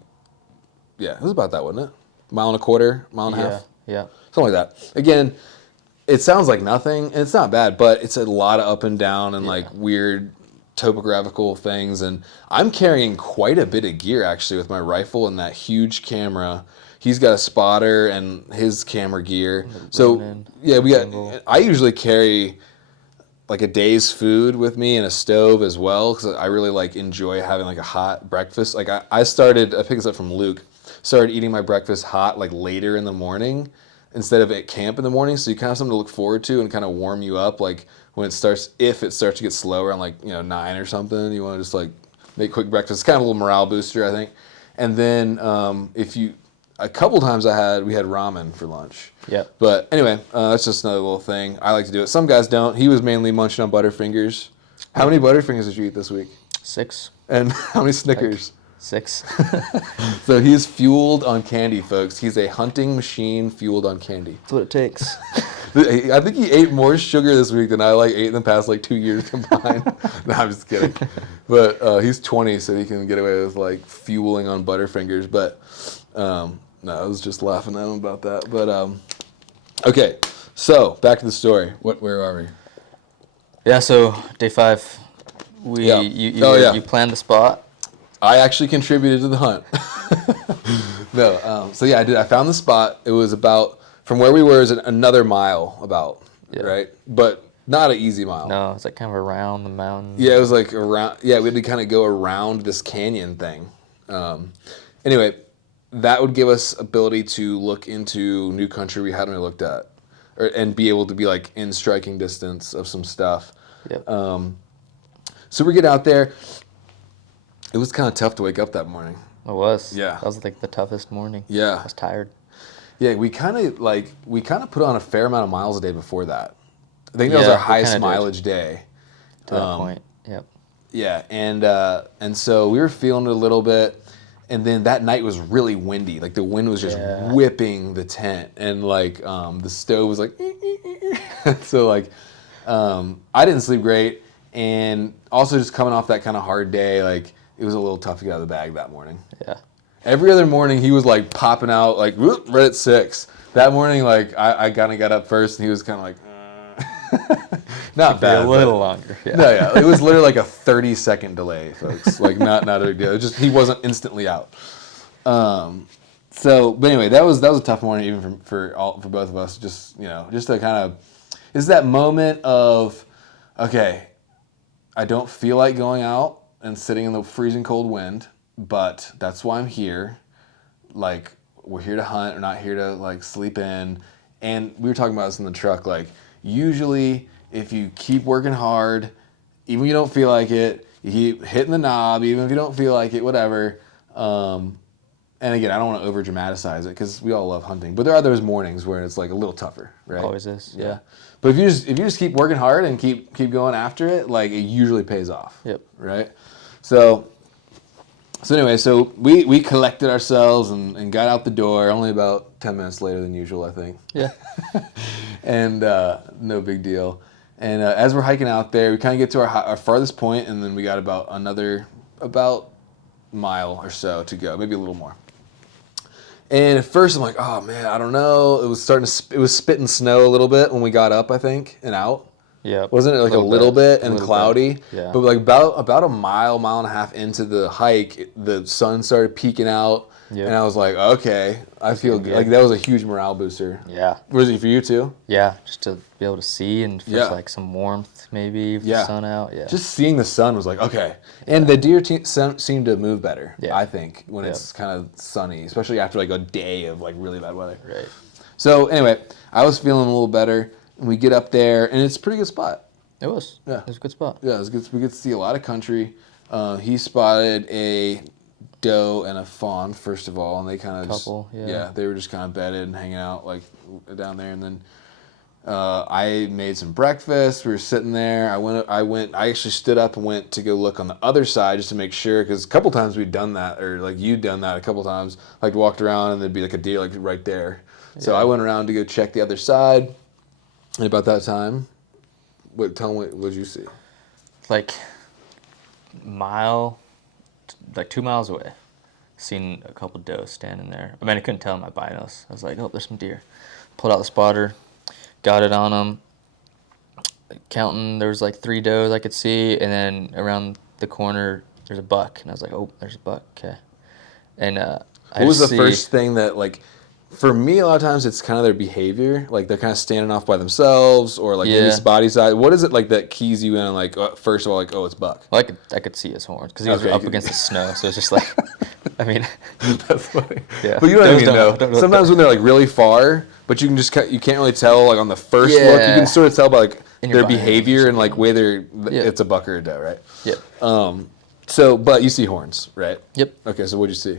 it was about that, wasn't it? 1.25 miles, 1.5 miles? Yeah. Something like that. Again, it sounds like nothing, and it's not bad, but it's a lot of up and down and like weird topographical things, and I'm carrying quite a bit of gear actually with my rifle and that huge camera. He's got a spotter and his camera gear. So I usually carry like a day's food with me and a stove as well, because I really like enjoy having like a hot breakfast. Like I picked this up from Luke, started eating my breakfast hot like later in the morning instead of at camp in the morning, so you kind of have something to look forward to and kind of warm you up, like when if it starts to get slower on like 9 or something, you want to just like make quick breakfast. It's kind of a little morale booster, I think. And then a couple times we had ramen for lunch. Yep. But anyway, that's just another little thing. I like to do it. Some guys don't. He was mainly munching on Butterfingers. How many Butterfingers did you eat this week? 6. And how many Snickers? 6. So he's fueled on candy, folks. He's a hunting machine fueled on candy. That's what it takes. I think he ate more sugar this week than I ate in the past 2 years combined. No, I'm just kidding. But he's 20, so he can get away with fueling on Butterfingers. But no, I was just laughing at him about that. But okay, so back to the story. Where are we? Yeah, so day 5, you planned the spot. I actually contributed to the hunt. No, so yeah, I did. I found the spot. It was about, from where we were, is another mile about, right? But not an easy mile. No, it's kind of around the mountain. Yeah, it was around. Yeah, we had to kind of go around this canyon thing. Anyway, that would give us ability to look into new country we hadn't really looked at, and be able to be in striking distance of some stuff. Yep. So we get out there. It was kind of tough to wake up that morning. It was. Yeah. That was the toughest morning. Yeah. I was tired. Yeah, we kind of put on a fair amount of miles a day before that. I think that was our highest mileage day. To that point. Yep. Yeah, and so we were feeling it a little bit, and then that night was really windy. The wind was just whipping the tent, and the stove was so I didn't sleep great, and also just coming off that kind of hard day, it was a little tough to get out of the bag that morning. Yeah. Every other morning he was popping out whoop, right at 6. That morning I kind of got up first, and he was kind of not bad. A little longer. Yeah. No, yeah, it was literally a 30-second delay, folks. Not a big deal. It just he wasn't instantly out. But anyway, that was a tough morning even for both of us. Just to kind of, it's that moment of, okay, I don't feel like going out and sitting in the freezing cold wind, but that's why I'm here. Like, we're here to hunt, we're not here to like sleep in. And we were talking about this in the truck. Like, usually if you keep working hard, even if you don't feel like it, you keep hitting the knob, even if you don't feel like it, whatever. And again, I don't want to over dramatize it because we all love hunting, but there are those mornings where it's like a little tougher, right? Always is, yeah. But if you just keep working hard and keep going after it, like it usually pays off. Yep. Right. So anyway, we collected ourselves and got out the door. Only about 10 minutes later than usual, I think. Yeah. And no big deal. And as we're hiking out there, we kind of get to our farthest point, and then we got about mile or so to go, maybe a little more. And at first I'm like, oh man, I don't know. It was spitting snow a little bit when we got up, I think, and out. Yeah. Wasn't it like a little bit and cloudy? Yeah. But like about a mile and a half into the hike, the sun started peeking out. Yeah. And I was like, okay, I feel good. Like that was a huge morale booster. Yeah. Was it for you too? Yeah, just to be able to see and feel like some warmth maybe with the sun out. Yeah. Just seeing the sun was like, okay. And the deer seemed to move better, I think, when it's kind of sunny, especially after like a day of like really bad weather. Right. So anyway, I was feeling a little better, and we get up there, and it's a pretty good spot. It was. Yeah. It was a good spot. Yeah, it was good. We get to see a lot of country. He spotted a doe and a fawn first of all, and they kind of they were just kind of bedded and hanging out like down there, and then I made some breakfast. We were sitting there. I actually stood up and went to go look on the other side just to make sure, because a couple times we'd done that, or like you'd done that a couple times, like walked around and there'd be like a deer like right there. So I went around to go check the other side, and about that time, tell me, what did you see? Like 2 miles away, seen a couple does standing there. I mean, I couldn't tell in my binos. I was like, oh, there's some deer. Pulled out the spotter, got it on them. Counting, there was like 3 does I could see, and then around the corner, there's a buck. And I was like, oh, there's a buck, okay. And what was the first thing that, like, for me, a lot of times it's kind of their behavior. Like, they're kind of standing off by themselves, or like maybe body size. What is it like that keys you in? Like, first of all, like, oh, it's buck. Well, I could see his horns because he was up against the snow, so it's just like, I mean, that's funny. Yeah, but you don't even know. Sometimes when they're like really far, but you can't really tell like on the first look. You can sort of tell by like their behavior and like whether it's a buck or a doe, right? Yep. So, but you see horns, right? Yep. Okay, so what'd you see?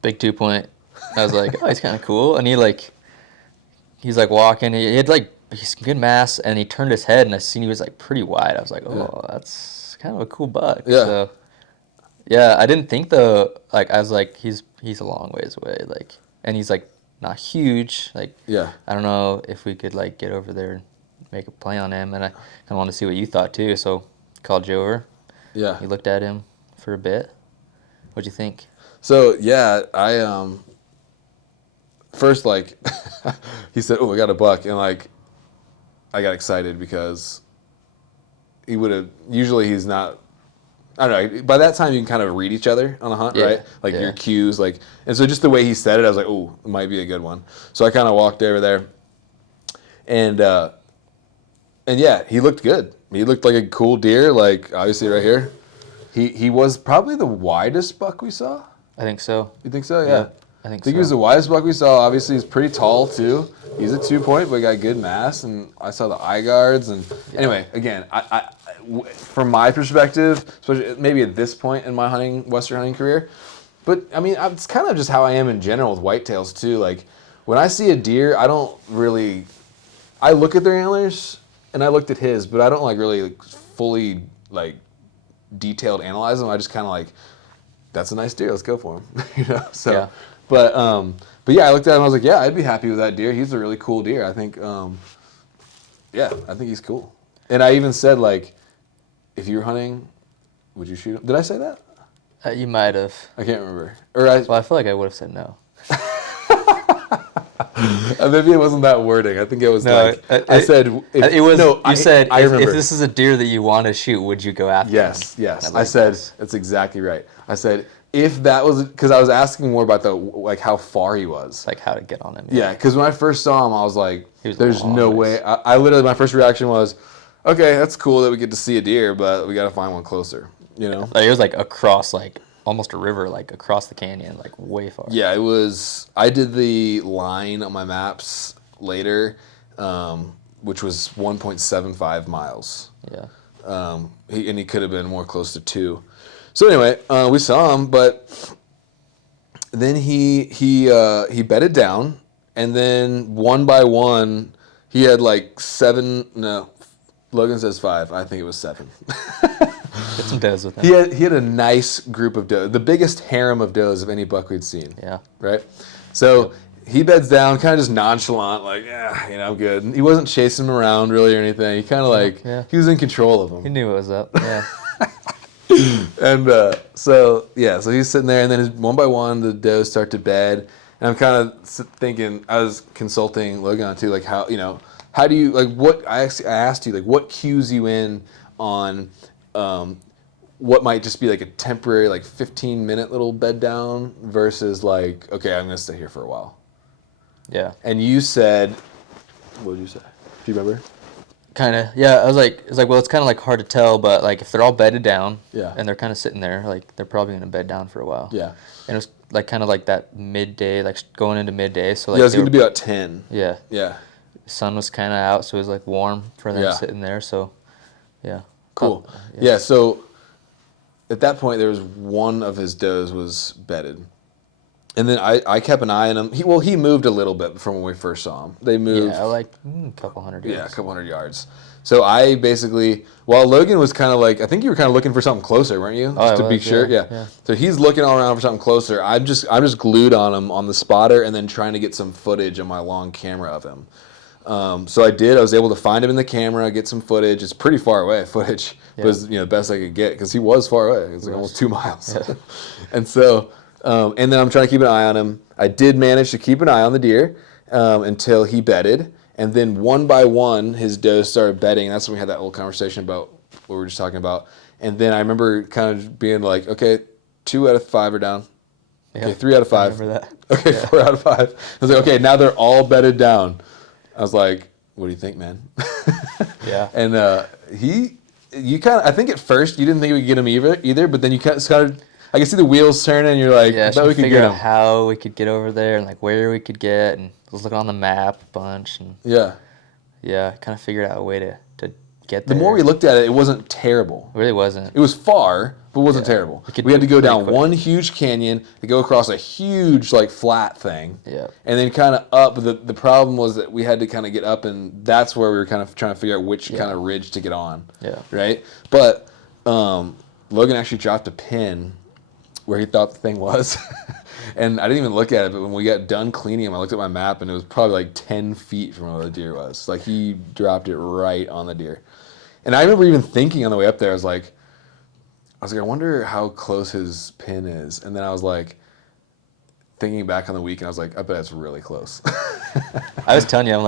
Big 2-point. I was like, oh, he's kind of cool. And he's like walking. He had like he's good mass, and he turned his head, and I seen he was like pretty wide. I was like, oh, that's kind of a cool buck. Yeah. So, yeah, I didn't think though. Like I was like, he's a long ways away. Like, and he's like not huge. Like, I don't know if we could like get over there and make a play on him. And I kind of wanted to see what you thought too. So called you over. Yeah. You looked at him for a bit. What'd you think? So yeah, I first, like, he said, oh, I got a buck, and like, I got excited because he would have, usually he's not, I don't know, by that time you can kind of read each other on a hunt, right? Like your cues, like, and so just the way he said it, I was like, oh, it might be a good one. So I kind of walked over there, and yeah, he looked good. He looked like a cool deer, like, obviously right here. He was probably the widest buck we saw. I think so. You think so? Yeah. I think he was the widest buck we saw. Obviously, he's pretty tall, too. He's a 2-point, but he got good mass, and I saw the eye guards. And anyway, again, I from my perspective, especially maybe at this point in my Western hunting career, but, I mean, it's kind of just how I am in general with whitetails, too. Like, when I see a deer, I don't really... I look at their antlers, and I looked at his, but I don't, like, really fully, like, detailed analyze them. I just kind of, like, that's a nice deer. Let's go for him. You know? So... Yeah. But yeah, I looked at him. I was like, yeah, I'd be happy with that deer. He's a really cool deer. I think, I think he's cool. And I even said, like, if you were hunting, would you shoot him? Did I say that? You might have. I can't remember. Well, I feel like I would have said no. Maybe it wasn't that wording. I think it was I said... It was. No, you said, I remember. If this is a deer that you want to shoot, would you go after him? Yes. I said, that's exactly right. I said, if that was because I was asking more about how far he was. Like how to get on him. Yeah, because when I first saw him, I was like, was "There's no way." I literally, my first reaction was, "Okay, that's cool that we get to see a deer, but we got to find one closer." You know, Like, it was like across like almost a river, like across the canyon, like way far. yeah, it was. I did the line on my maps later, which was 1.75 miles. Yeah. He could have been more close to 2. So anyway, we saw him, but then he bedded down, and then one by one, he had like 7. No, Logan says 5. I think it was 7. Get some does with him. He had a nice group of does, the biggest harem of does of any buck we'd seen. Yeah. Right. So he beds down, kind of just nonchalant, like, yeah, I'm good. And he wasn't chasing them around really or anything. He kind of he was in control of them. He knew what was up. Yeah. And so he's sitting there, and then one by one the does start to bed, and I'm kind of thinking, I was consulting Logan on too, like how do you like what I asked you, like what cues you in on what might just be like a temporary like 15-minute little bed down versus like, okay, I'm gonna stay here for a while. Yeah. And you said, what did you say? Do you remember? Kind of, yeah. I was like, well, it's kind of like hard to tell, but like if they're all bedded down, and they're kind of sitting there, like they're probably gonna bed down for a while. Yeah. And it was like kind of like that midday, like going into midday. So like it was going to be about 10. Yeah. Yeah. The sun was kind of out, so it was like warm for them sitting there. So, yeah. Cool. Yeah. So at that point, there was one of his does was bedded. And then I kept an eye on him. He moved a little bit from when we first saw him. They moved. Yeah, like a couple hundred yards. Yeah, a couple hundred yards. So I basically, while Logan was kind of like, I think you were kind of looking for something closer, weren't you? Just to be sure. Yeah. So he's looking all around for something closer. I'm just glued on him on the spotter, and then trying to get some footage on my long camera of him. So I did. I was able to find him in the camera, get some footage. It's pretty far away footage. Yeah. It was the best I could get because he was far away. It was like almost 2 miles. Yeah. And so. And then I'm trying to keep an eye on him. I did manage to keep an eye on the deer until he bedded. And then one by one, his does started bedding. That's when we had that little conversation about what we were just talking about. And then I remember kind of being like, okay, 2 out of 5 are down. Yeah, okay, 3 out of 5. I remember that. Okay, 4 out of 5. I was like, okay, now they're all bedded down. I was like, what do you think, man? Yeah. And you kind of, I think at first you didn't think we could get him either, but then you kind of, I can see the wheels turning, and you're like, yeah, I bet we could figure get out how we could get over there and like where we could get, and I was looking on the map a bunch, and kind of figured out a way to get there. The more we looked at it, it wasn't terrible. It really wasn't. It was far, but it wasn't terrible. We had to go down one huge canyon to go across a huge like flat thing, and then kind of up. The problem was that we had to kind of get up, and that's where we were kind of trying to figure out which kind of ridge to get on. Yeah. Right. But Logan actually dropped a pin where he thought the thing was. And I didn't even look at it, but when we got done cleaning him, I looked at my map, and it was probably like 10 feet from where the deer was. Like, he dropped it right on the deer. And I remember even thinking on the way up there, I was like, I wonder how close his pin is. And then I was like, thinking back on the week, and I was like, I bet it's really close. I was telling you,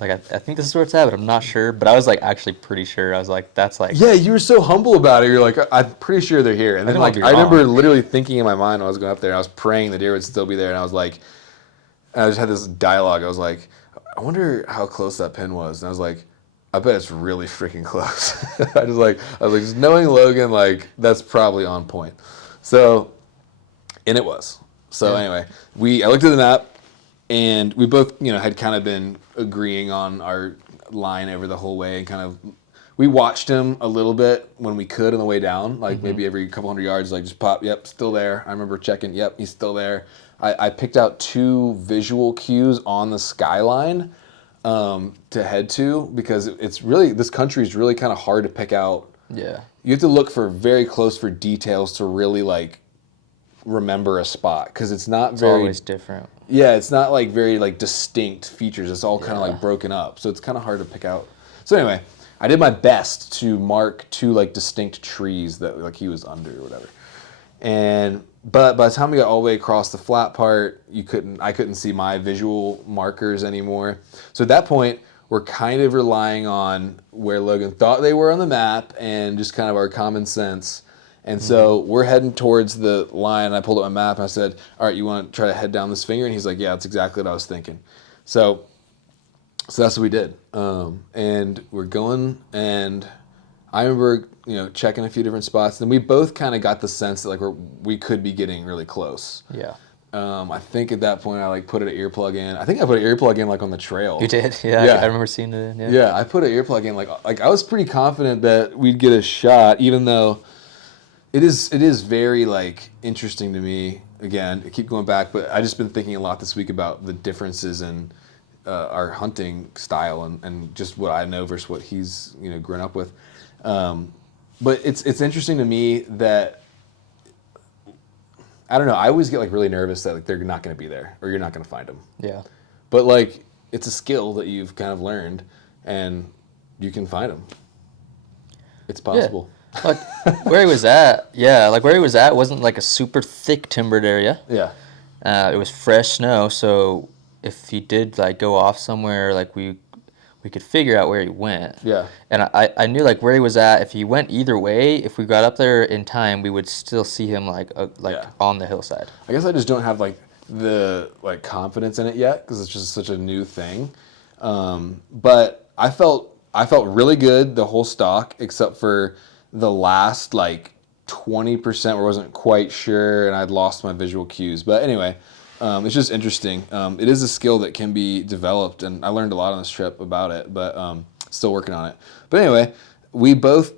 I think this is where it's at, but I'm not sure. But I was like actually pretty sure. I was like, that's like. Yeah, you were so humble about it. You're like, I'm pretty sure they're here. And then like I remember literally thinking in my mind when I was going up there, and I was praying the deer would still be there, and I was like, and I just had this dialogue. I was like, I wonder how close that pin was, and I was like, I bet it's really freaking close. I was like, just knowing Logan, like that's probably on point. So, and it was. So anyway, I looked at the map. And we both, had kind of been agreeing on our line over the whole way, and kind of, we watched him a little bit when we could on the way down, like maybe every couple hundred yards, like just pop, yep, still there. I remember checking, yep, he's still there. I picked out 2 visual cues on the skyline to head to, because it's really, this country is really kind of hard to pick out. Yeah. You have to look very close for details to really like remember a spot, because it's always different. Yeah, it's not like very like distinct features. It's all kind of like broken up, so it's kind of hard to pick out. So anyway, I did my best to mark 2 like distinct trees that like he was under or whatever. And but by the time we got all the way across the flat part, I couldn't see my visual markers anymore. So at that point, we're kind of relying on where Logan thought they were on the map and just kind of our common sense. And so we're heading towards the line. I pulled up my map and I said, all right, you want to try to head down this finger? And he's like, yeah, that's exactly what I was thinking. So that's what we did. And we're going, and I remember, checking a few different spots. And we both kind of got the sense that we could be getting really close. Yeah. I think at that point I put an earplug in. I think I put an earplug in on the trail. You did? Yeah. I remember seeing it. Yeah. Yeah, I put an earplug in. Like I was pretty confident that we'd get a shot, even though it is very interesting to me. Again, I keep going back, but I just been thinking a lot this week about the differences in our hunting style and just what I know versus what he's grown up with. But it's interesting to me that, I don't know, I always get really nervous that they're not going to be there or you're not going to find them. Yeah. But it's a skill that you've kind of learned and you can find them. It's possible. Yeah. Where he was at, where he was at wasn't a super thick timbered area. Yeah. It was fresh snow, so if he did go off somewhere, we could figure out where he went. Yeah. And I knew where he was at. If he went either way, if we got up there in time, we would still see him on the hillside. I guess I just don't have the confidence in it yet because it's just such a new thing. But I felt really good the whole stalk except for the last 20% where I wasn't quite sure and I'd lost my visual cues. But anyway, it's just interesting. It is a skill that can be developed, and I learned a lot on this trip about it, but still working on it. But anyway, we both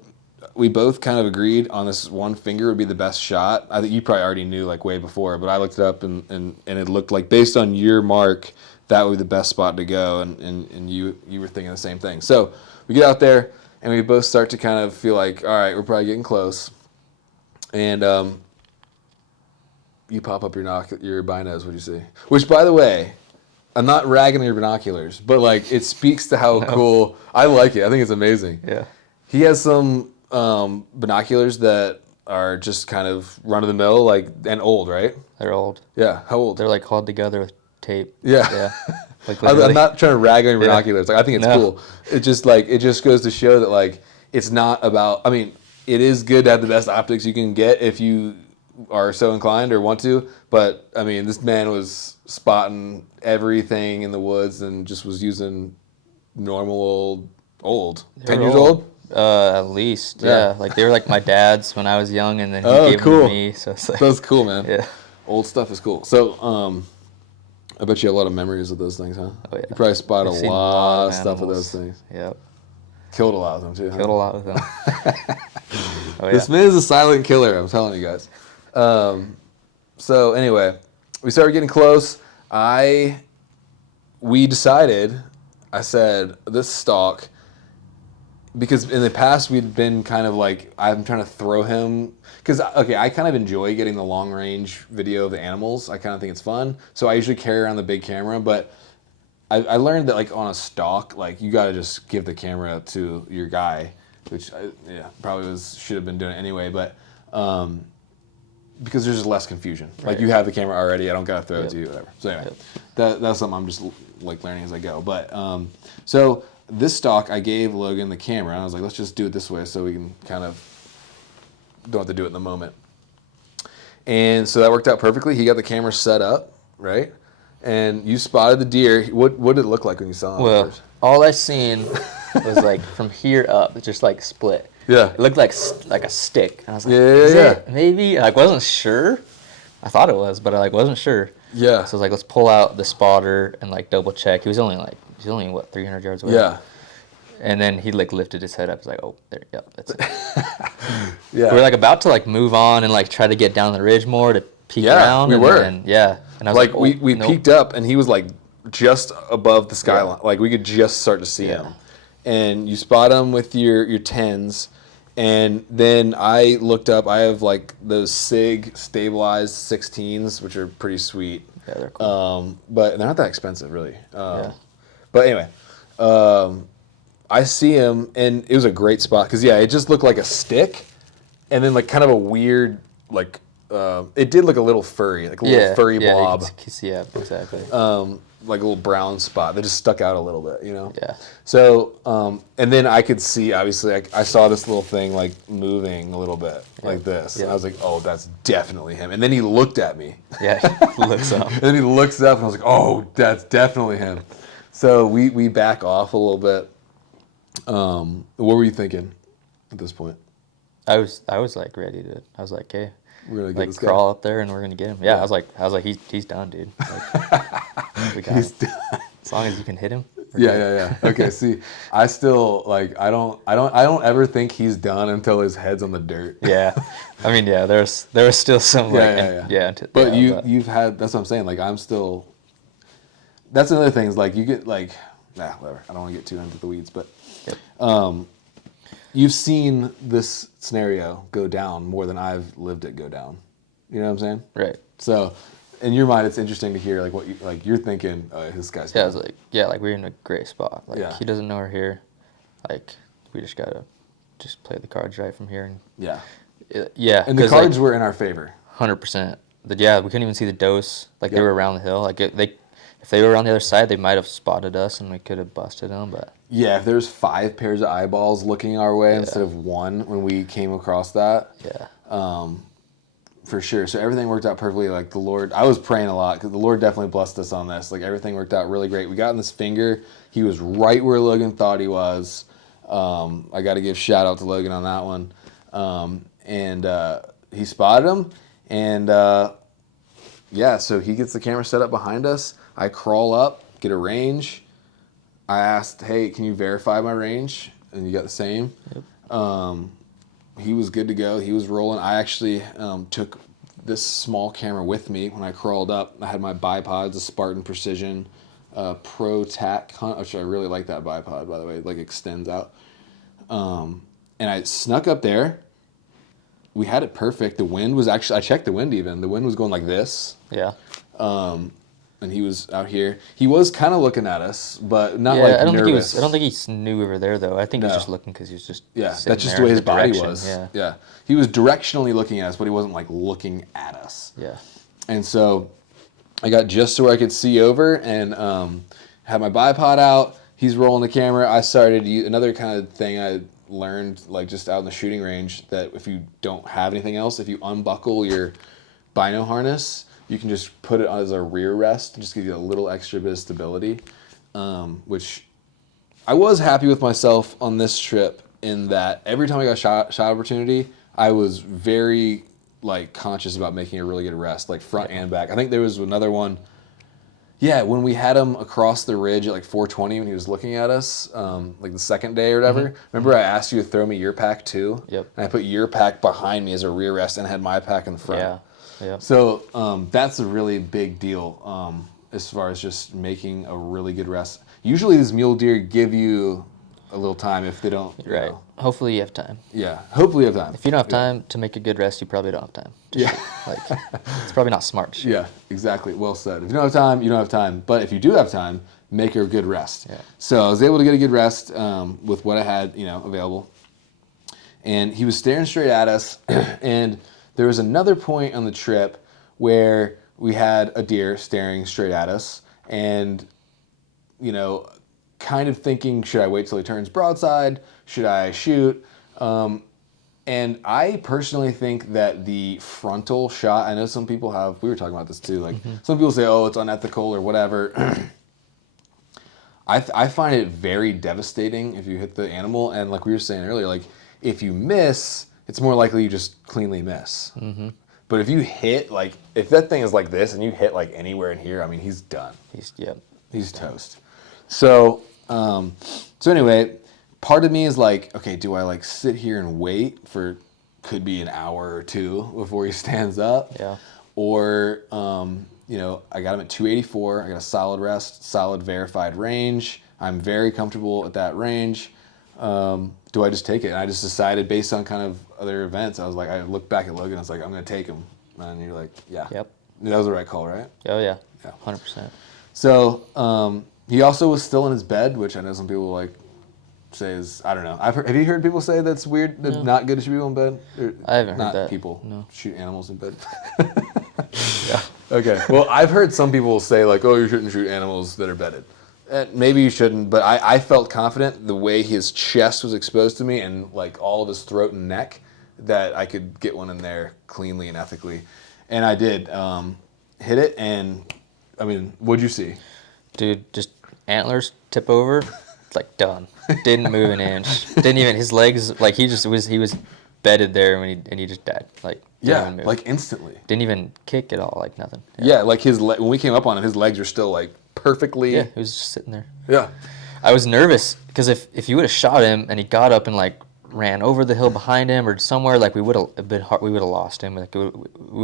kind of agreed on this one finger would be the best shot. I think you probably already knew way before, but I looked it up and it looked based on your mark, that would be the best spot to go, and you were thinking the same thing. So we get out there and we both start to kind of feel all right, we're probably getting close. And you pop up your binos, what do you see? Which, by the way, I'm not ragging on your binoculars, but it speaks to how cool. I like it. I think it's amazing. Yeah. He has some binoculars that are just kind of run of the mill, and old, right? They're old. Yeah. How old? They're held together with tape. Yeah. Yeah. I'm not trying to rag on your binoculars. I think it's cool. It just goes to show that it's not about. I mean, it is good to have the best optics you can get if you are so inclined or want to. But I mean, this man was spotting everything in the woods and just was using normal old 10 years old. At least, yeah. They were my dad's when I was young, and then he gave them to me. So it's that's cool, man. Yeah. Old stuff is cool. So, I bet you have a lot of memories of those things, huh? Oh, yeah. You probably spot a lot of stuff with animals. those things. Yep. Killed a lot of them, too. Killed a lot with them. This man is a silent killer, I'm telling you guys. So, anyway, we started getting close. We decided, I said, this stalk, because in the past we'd been kind of I'm trying to throw him, because, okay, I kind of enjoy getting the long range video of the animals. I kind of think it's fun. So I usually carry around the big camera, but I learned that on a stalk, you got to just give the camera to your guy, which probably should have been doing it anyway, but because there's just less confusion. Right. You have the camera already, I don't got to throw it to you, whatever. So anyway, Yep. that's something I'm just learning as I go. But so this stalk, I gave Logan the camera, and I was like, let's just do it this way so we can kind of don't have to do it in the moment. And so that worked out perfectly. He got the camera set up, right? And you spotted the deer. What did it look like when you saw him first? All I seen was from here up, it just split. Yeah. It looked like a stick. And I was like, Yeah. maybe? I wasn't sure. I thought it was, but I wasn't sure. Yeah. So I was let's pull out the spotter and double check. He was only what, 300 yards away? Yeah. And then he lifted his head up. He's like, oh, there, yep, that's it. Yeah. We were about to move on and try to get down the ridge more to peek around. We were. And I was we nope. peeked up and he was just above the skyline. Yeah. We could just start to see him. And you spot him with your 10s. And then I looked up. I have those SIG stabilized 16s, which are pretty sweet. Yeah, they're cool. But they're not that expensive, really. But anyway, I see him, and it was a great spot because it just looked like a stick, and then kind of a weird it did look a little furry, a little furry blob. Yeah, exactly. like a little brown spot that just stuck out a little bit, you know? Yeah. So, and then I could see, obviously, I saw this little thing like moving a little bit like this. Yeah. And I was like, oh, that's definitely him. And then he looked at me. Yeah, he looks up. And then he looks up and I was like, oh, that's definitely him. So we back off a little bit. What were you thinking at this point? I was like ready to. I was like, okay, We're gonna get like this guy. crawl up there and we're gonna get him. Yeah, I was like, he's done, dude. Like, we got him. As long as you can hit him. Yeah. Okay, see, I still like I don't ever think he's done until his head's on the dirt. Yeah, I mean, yeah, there was still some like But you've had, that's what I'm saying. Like I'm still. That's another thing is like you get like whatever. I don't want to get too into the weeds, but you've seen this scenario go down more than I've lived it go down. You know what I'm saying? Right. So, in your mind, it's interesting to hear like what you're thinking. This guy's. Yeah, I was like, like we're in a great spot. Like he doesn't know we're here. Like we just gotta play the cards right from here. And yeah. And the cards were in our favor. 100%. Yeah, we couldn't even see the dose. Like they were around the hill. Like if they were on the other side, they might have spotted us and we could have busted them. But yeah, if there's 5 pairs of eyeballs looking our way instead of 1 when we came across that. Yeah. For sure. So everything worked out perfectly. Like the Lord, I was praying a lot because the Lord definitely blessed us on this. Like everything worked out really great. We got in this finger. He was right where Logan thought he was. I got to give shout out to Logan on that one. And he spotted him. And so he gets the camera set up behind us. I crawl up, get a range. I asked, hey, can you verify my range? And you got the same. Yep. He was good to go. He was rolling. I actually took this small camera with me when I crawled up. I had my bipods, a Spartan Precision Pro Tac Hunt, which I really like that bipod, by the way. It like extends out. And I snuck up there. We had it perfect. The wind was actually, I checked the wind even. The wind was going like this. Yeah. And he was out here. He was kind of looking at us, but not I don't nervous. think I don't think he knew we were there though. I think he was just looking because he was just that's just the way his body was. Yeah. He was directionally looking at us, but he wasn't like looking at us. Yeah. And so I got just to where I could see over and had my bipod out. He's rolling the camera. I started another kind of thing I learned like just out in the shooting range that if you don't have anything else, if you unbuckle your bino harness, you can just put it as a rear rest and just give you a little extra bit of stability, which I was happy with myself on this trip in that every time I got a shot opportunity, I was very like conscious about making a really good rest, like front and back. I think there was another one. Yeah, when we had him across the ridge at like 420 when he was looking at us, like the second day or whatever. Remember I asked you to throw me your pack too? Yep. And I put your pack behind me as a rear rest and had my pack in the front. Yeah. Yeah. So that's a really big deal as far as just making a really good rest. Usually these mule deer give you a little time if they don't. Right. Hopefully you have time. Yeah. Hopefully you have time. If you don't have time to make a good rest, you probably don't have time. Like it's probably not smart. Yeah, exactly. Well said. If you don't have time, you don't have time. But if you do have time, make a good rest. Yeah. So I was able to get a good rest with what I had, available. And he was staring straight at us and there was another point on the trip where we had a deer staring straight at us and, kind of thinking, should I wait till he turns broadside? Should I shoot? And I personally think that the frontal shot, I know some people we were talking about this too, like some people say, oh, it's unethical or whatever. I find it very devastating if you hit the animal. And like we were saying earlier, like if you miss, it's more likely you just cleanly miss. Mm-hmm. But if you hit, like, if that thing is like this and you hit like anywhere in here, I mean, he's done. He's toast. So, anyway, part of me is like, okay, do I like sit here and wait for could be an hour or 2 before he stands up? Yeah. Or, I got him at 284. I got a solid rest, solid verified range. I'm very comfortable at that range. Do I just take it? And I just decided based on kind of other events, I was like, I looked back at Logan, I was like, I'm going to take him. And you're like, yeah. Yep. That was the right call, right? Oh, yeah. 100%. So he also was still in his bed, which I know some people like say is, I don't know. Have you heard people say that's weird, that's not good to shoot people in bed? I haven't heard that. Not people. No. Shoot animals in bed. Yeah. Okay. Well, I've heard some people say like, "Oh, you shouldn't shoot animals that are bedded." Maybe you shouldn't, but I felt confident the way his chest was exposed to me and like all of his throat and neck that I could get one in there cleanly and ethically, and I did. Hit it, and I mean, what'd you see? Dude, just antlers tip over, it's like done. Didn't move an inch. Didn't even his legs like he was bedded there when he just died. Like didn't even move. Like instantly. Didn't even kick at all, like nothing. Yeah, like when we came up on him, his legs were still like perfectly. Yeah, he was just sitting there. Yeah. I was nervous because if you would have shot him and he got up and like ran over the hill behind him or somewhere, like we would have lost him. Like we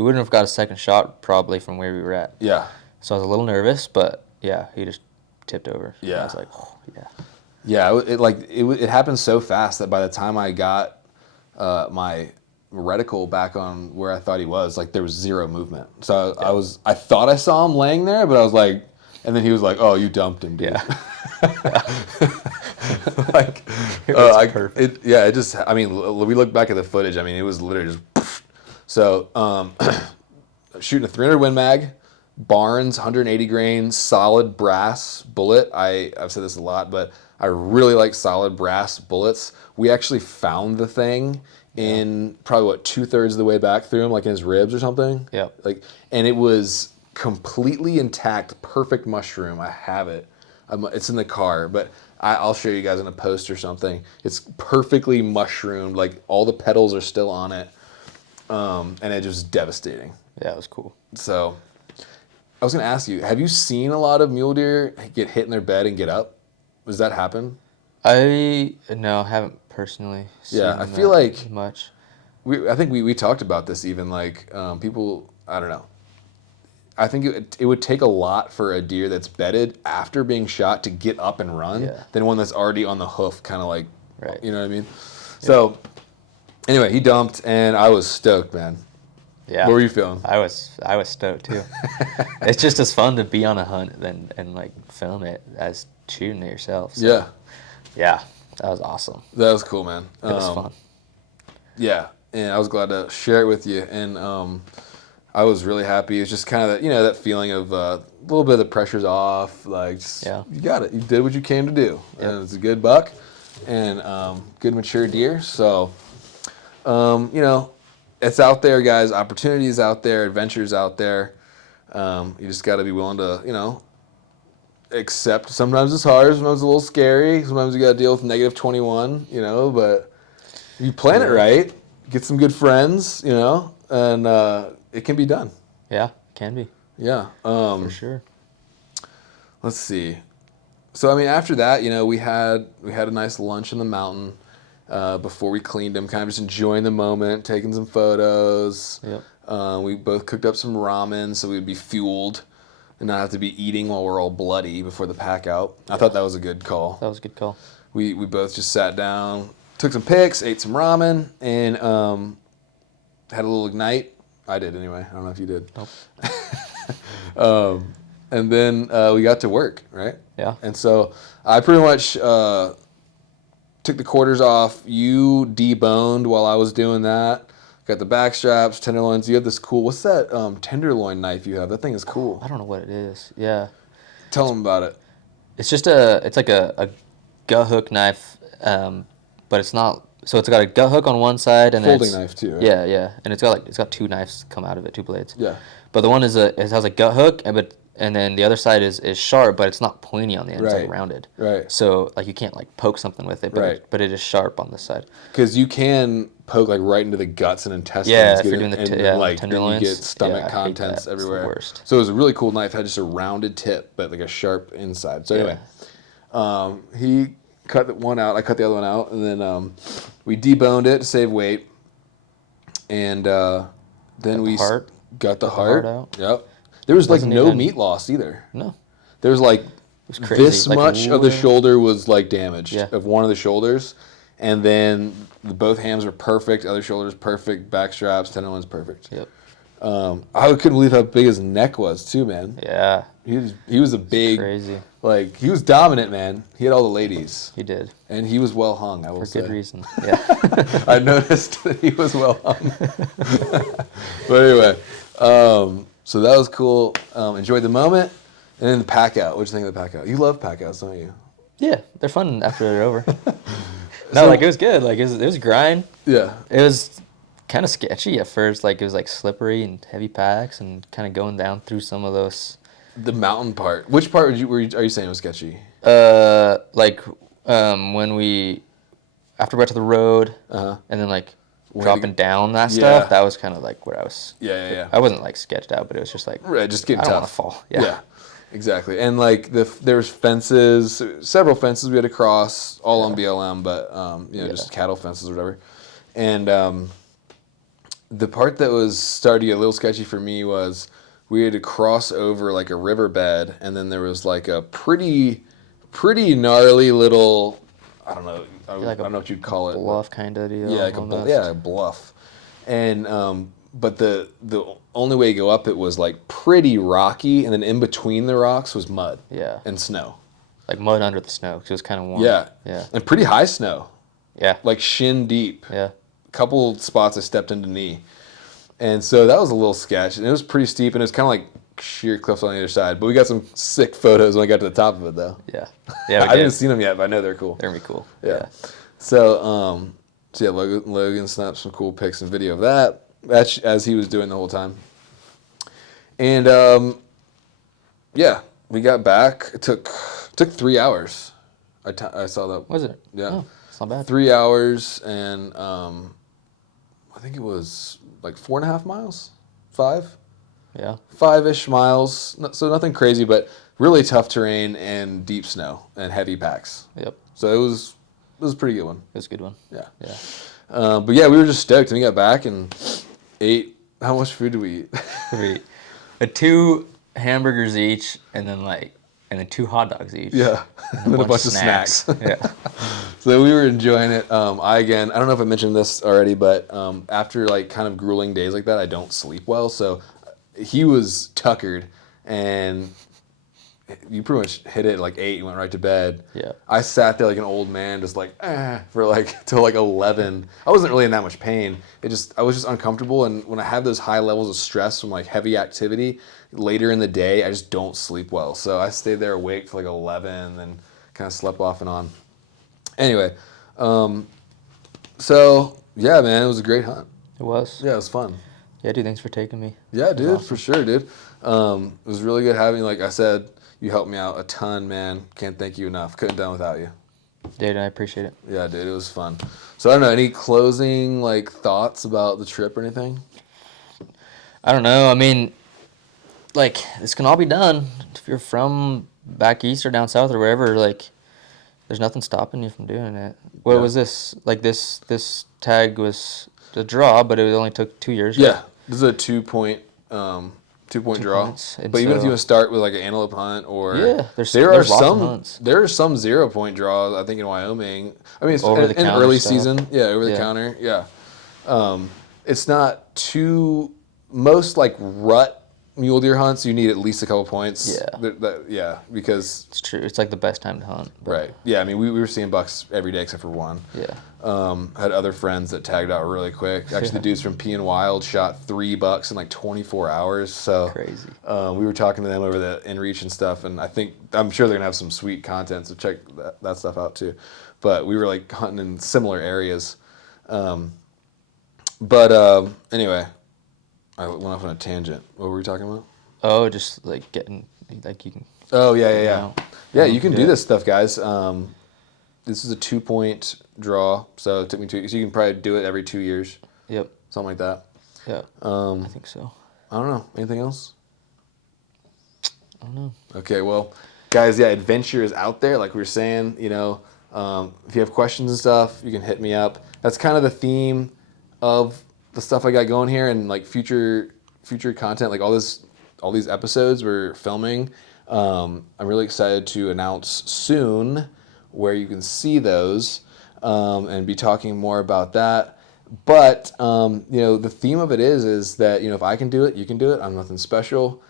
wouldn't have got a second shot probably from where we were at. Yeah. So I was a little nervous, but yeah, he just tipped over. Yeah. I was like, oh, yeah. Yeah, it happened so fast that by the time I got my reticle back on where I thought he was, like there was zero movement. So I thought I saw him laying there, but I was like, and then he was like, "Oh, you dumped him, dude." Yeah. Like, It was perfect. it just. I mean, we look back at the footage. I mean, it was literally just. So, shooting a 300 Win Mag, Barnes 180 grain solid brass bullet. I've said this a lot, but I really like solid brass bullets. We actually found the thing in probably 2/3 of the way back through him, like in his ribs or something. Yeah. Like, and it was completely intact, perfect mushroom. I have it. It's in the car, but I'll show you guys in a post or something. It's perfectly mushroomed. Like all the petals are still on it, and it just devastating. Yeah, it was cool. So, I was gonna ask you: have you seen a lot of mule deer get hit in their bed and get up? Does that happen? I haven't personally seen Yeah, I feel like much. I think we talked about this even like people. I don't know. I think it would take a lot for a deer that's bedded after being shot to get up and run than one that's already on the hoof, kind of like, right. You know what I mean? Yeah. So, anyway, he dumped, and I was stoked, man. Yeah. What were you feeling? I was stoked too. It's just as fun to be on a hunt and like film it as shooting it yourself. So, yeah. Yeah, that was awesome. That was cool, man. It was fun. Yeah, and I was glad to share it with you, and I was really happy. It was just kind of that feeling of a little bit of the pressure's off. Like, you got it. You did what you came to do, and it's a good buck, and good mature deer. So, it's out there, guys. Opportunities out there, adventures out there. You just got to be willing to, accept. Sometimes it's hard. Sometimes it's a little scary. Sometimes you got to deal with -21. But you plan it right, get some good friends. And it can be done. Yeah, can be. Yeah. For sure. Let's see. So I mean, after that, we had a nice lunch in the mountain before we cleaned him. Kind of just enjoying the moment, taking some photos. Yep. We both cooked up some ramen so we'd be fueled and not have to be eating while we're all bloody before the pack out. I thought that was a good call. That was a good call. We both just sat down, took some pics, ate some ramen, and had a little ignite. I did anyway. I don't know if you did. Nope. And then we got to work, right? Yeah. And so I pretty much took the quarters off. You deboned while I was doing that. Got the back straps, tenderloins. You have this cool, what's that tenderloin knife you have? That thing is cool. I don't know what it is. Yeah. Tell them about it. It's just it's like a gut hook knife, but it's not. So it's got a gut hook on one side and folding knife too. Right? Yeah, and it's got two knives come out of it, two blades. Yeah. But the one it has a gut hook, and then the other side is sharp, but it's not pointy on the end. It's like rounded. Right. So like you can't like poke something with it, but it is sharp on this side. Because you can poke like right into the guts and intestines. Yeah, if you're doing the tenderloins, you get stomach contents everywhere. It's the worst. So it was a really cool knife. It had just a rounded tip, but like a sharp inside. So anyway, he cut one out. I cut the other one out, and then we deboned it to save weight, and then we got the heart out. Yep. There was like no meat loss either. No. There was like crazy. This like much of the shoulder was like damaged of one of the shoulders, and then both hams were perfect. Other shoulders perfect. Back straps, tenderloins perfect. Yep. I couldn't believe how big his neck was too, man. Yeah. He was a big, crazy. Like he was dominant, man. He had all the ladies. He did. And he was well hung. I will say. For good reason. Yeah. I noticed that he was well hung. But anyway, So that was cool. Enjoyed the moment. And then the pack out. What'd you think of the pack out? You love pack outs, don't you? Yeah, they're fun after they're over. No, like it was good. Like it was a grind. Yeah. It was kind of sketchy at first. Like it was like slippery and heavy packs and kind of going down through some of those. The mountain part. Which part are you saying was sketchy? When we after we got to the road, and then like dropping down that stuff. That was kind of like where I was. Yeah. I wasn't like sketched out, but it was just like Just getting I tough. don't want to fall. Yeah. Exactly. And like there was fences, several fences we had to cross, all on BLM, but just cattle fences or whatever. And the part that was starting to get a little sketchy for me was we had to cross over like a riverbed, and then there was like a pretty gnarly little, I don't know what you'd call it. Bluff kind of deal. Yeah, a bluff. And but the only way to go up it was like pretty rocky, and then in between the rocks was mud. Yeah. And snow. Like mud under the snow, because it was kind of warm. Yeah. And pretty high snow. Yeah. Like shin deep. Yeah. A couple spots I stepped into knee. And so that was a little sketch, and it was pretty steep, and it was kind of like sheer cliffs on the other side. But we got some sick photos when I got to the top of it, though. Yeah. I haven't seen them yet, but I know they're cool. They're gonna be cool. Yeah. So, Logan snapped some cool pics and video of that as he was doing the whole time. And we got back. It took 3 hours. I saw that. Was it? Yeah. Oh, it's not bad. 3 hours, and I think it was like 4.5 miles, 5. Yeah. 5-ish miles. So nothing crazy, but really tough terrain and deep snow and heavy packs. Yep. So it was a pretty good one. It was a good one. Yeah. Yeah. But yeah, we were just stoked, and we got back and ate. How much food did we eat? We ate 2 hamburgers each, and then 2 hot dogs each. Yeah. And then a bunch of snacks. Yeah. So we were enjoying it. I don't know if I mentioned this already, but after like kind of grueling days like that, I don't sleep well. So he was tuckered, and you pretty much hit it at like 8. You went right to bed. Yeah. I sat there like an old man, just like for like till like 11. I wasn't really in that much pain. I was just uncomfortable, and when I have those high levels of stress from like heavy activity later in the day, I just don't sleep well. So I stayed there awake till like 11, and then kind of slept off and on. Anyway, so yeah, man, it was a great hunt. It was. Yeah, it was fun. Yeah, dude, thanks for taking me. Yeah, dude, awesome. For sure, dude. It was really good having you. Like I said, you helped me out a ton, man. Can't thank you enough. Couldn't have done without you. Dude, I appreciate it. Yeah, dude, it was fun. So I don't know, any closing like thoughts about the trip or anything? I don't know. I mean, like, this can all be done. If you're from back east or down south or wherever, like, there's nothing stopping you from doing it. What was this? Like, this tag was a draw, but it only took 2 years. Yeah, this is a 2-point draw. Points. But even if you want to start with like an antelope hunt or there's there lots are of hunts. 0-point draws. I think in Wyoming. I mean, it's Over the in counter early stuff. season. Yeah, over the counter. Yeah, it's not too. Most like rut mule deer hunts, you need at least a couple points. Yeah. Because It's true. It's like the best time to hunt. But right. Yeah, I mean, we were seeing bucks every day except for one. Yeah. Had other friends that tagged out really quick. Actually, the dudes from P and Wild shot 3 bucks in like 24 hours. So Crazy. We were talking to them over the InReach and stuff, and I'm sure they're gonna have some sweet content. So check that stuff out too. But we were like hunting in similar areas. Anyway, I went off on a tangent. What were we talking about? Oh, just like getting like you can. Oh yeah. Yeah, you can do Yeah. this stuff, guys. This is a 2-point draw, so it took me 2. So you can probably do it every 2 years, Yep. something like that. Yeah. I think so. I don't know. Anything else? I don't know. Okay, well, guys, yeah, adventure is out there. Like we were saying, if you have questions and stuff, you can hit me up. That's kind of the theme of the stuff I got going here, and like future content, like all these episodes we're filming. I'm really excited to announce soon where you can see those, and be talking more about that. But the theme of it is that if I can do it, you can do it. I'm nothing special.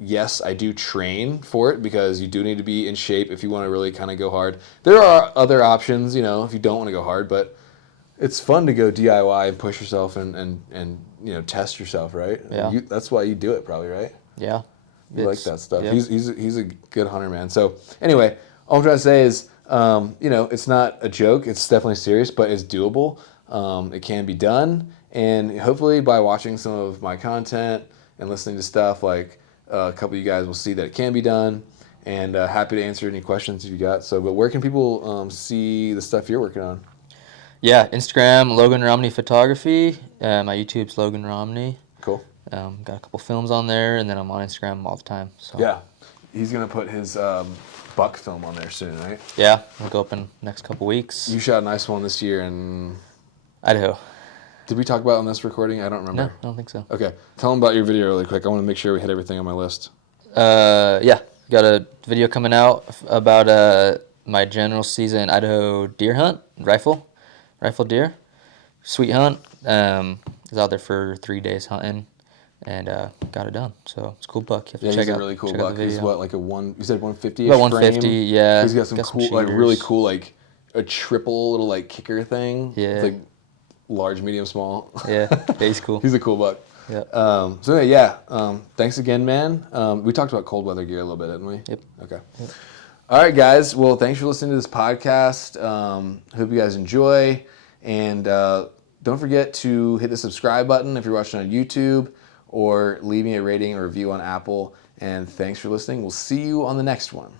Yes, I do train for it because you do need to be in shape if you want to really kind of go hard. There are other options, if you don't want to go hard, but it's fun to go DIY and push yourself and test yourself, right? Yeah. That's why you do it, probably, right? Yeah. You like that stuff. Yeah. He's a good hunter, man. So anyway, all I'm trying to say is, it's not a joke. It's definitely serious, but it's doable. It can be done, and hopefully by watching some of my content and listening to stuff, like a couple of you guys will see that it can be done. And happy to answer any questions if you got. So, but where can people see the stuff you're working on? Yeah, Instagram, Logan Romney Photography. My YouTube's Logan Romney. Cool. Got a couple films on there, and then I'm on Instagram all the time. So Yeah, he's gonna put his buck film on there soon, right? yeah, we'll go up in next couple weeks. You shot a nice one this year in Idaho. Did we talk about it on this recording? I don't remember. No, I don't think so. Okay, tell them about your video really quick. I want to make sure we hit everything on my list. Yeah, got a video coming out about my general season Idaho deer hunt, rifle deer, sweet hunt. Was out there for 3 days hunting, and got it done. So it's a cool buck. You have to check he's out. a really cool check out buck. the He's video. what, like a one? You said 150. About 150. Yeah. He's got some cool, like cheaters. really cool, like a triple little like kicker thing. Yeah. It's like large, medium, small. Yeah, he's cool. He's a cool buck. Yeah. Thanks again, man. We talked about cold weather gear a little bit, didn't we? Yep. Okay. Yep. All right, guys. Well, thanks for listening to this podcast. Hope you guys enjoy. And don't forget to hit the subscribe button if you're watching on YouTube, or leave me a rating or review on Apple. And thanks for listening. We'll see you on the next one.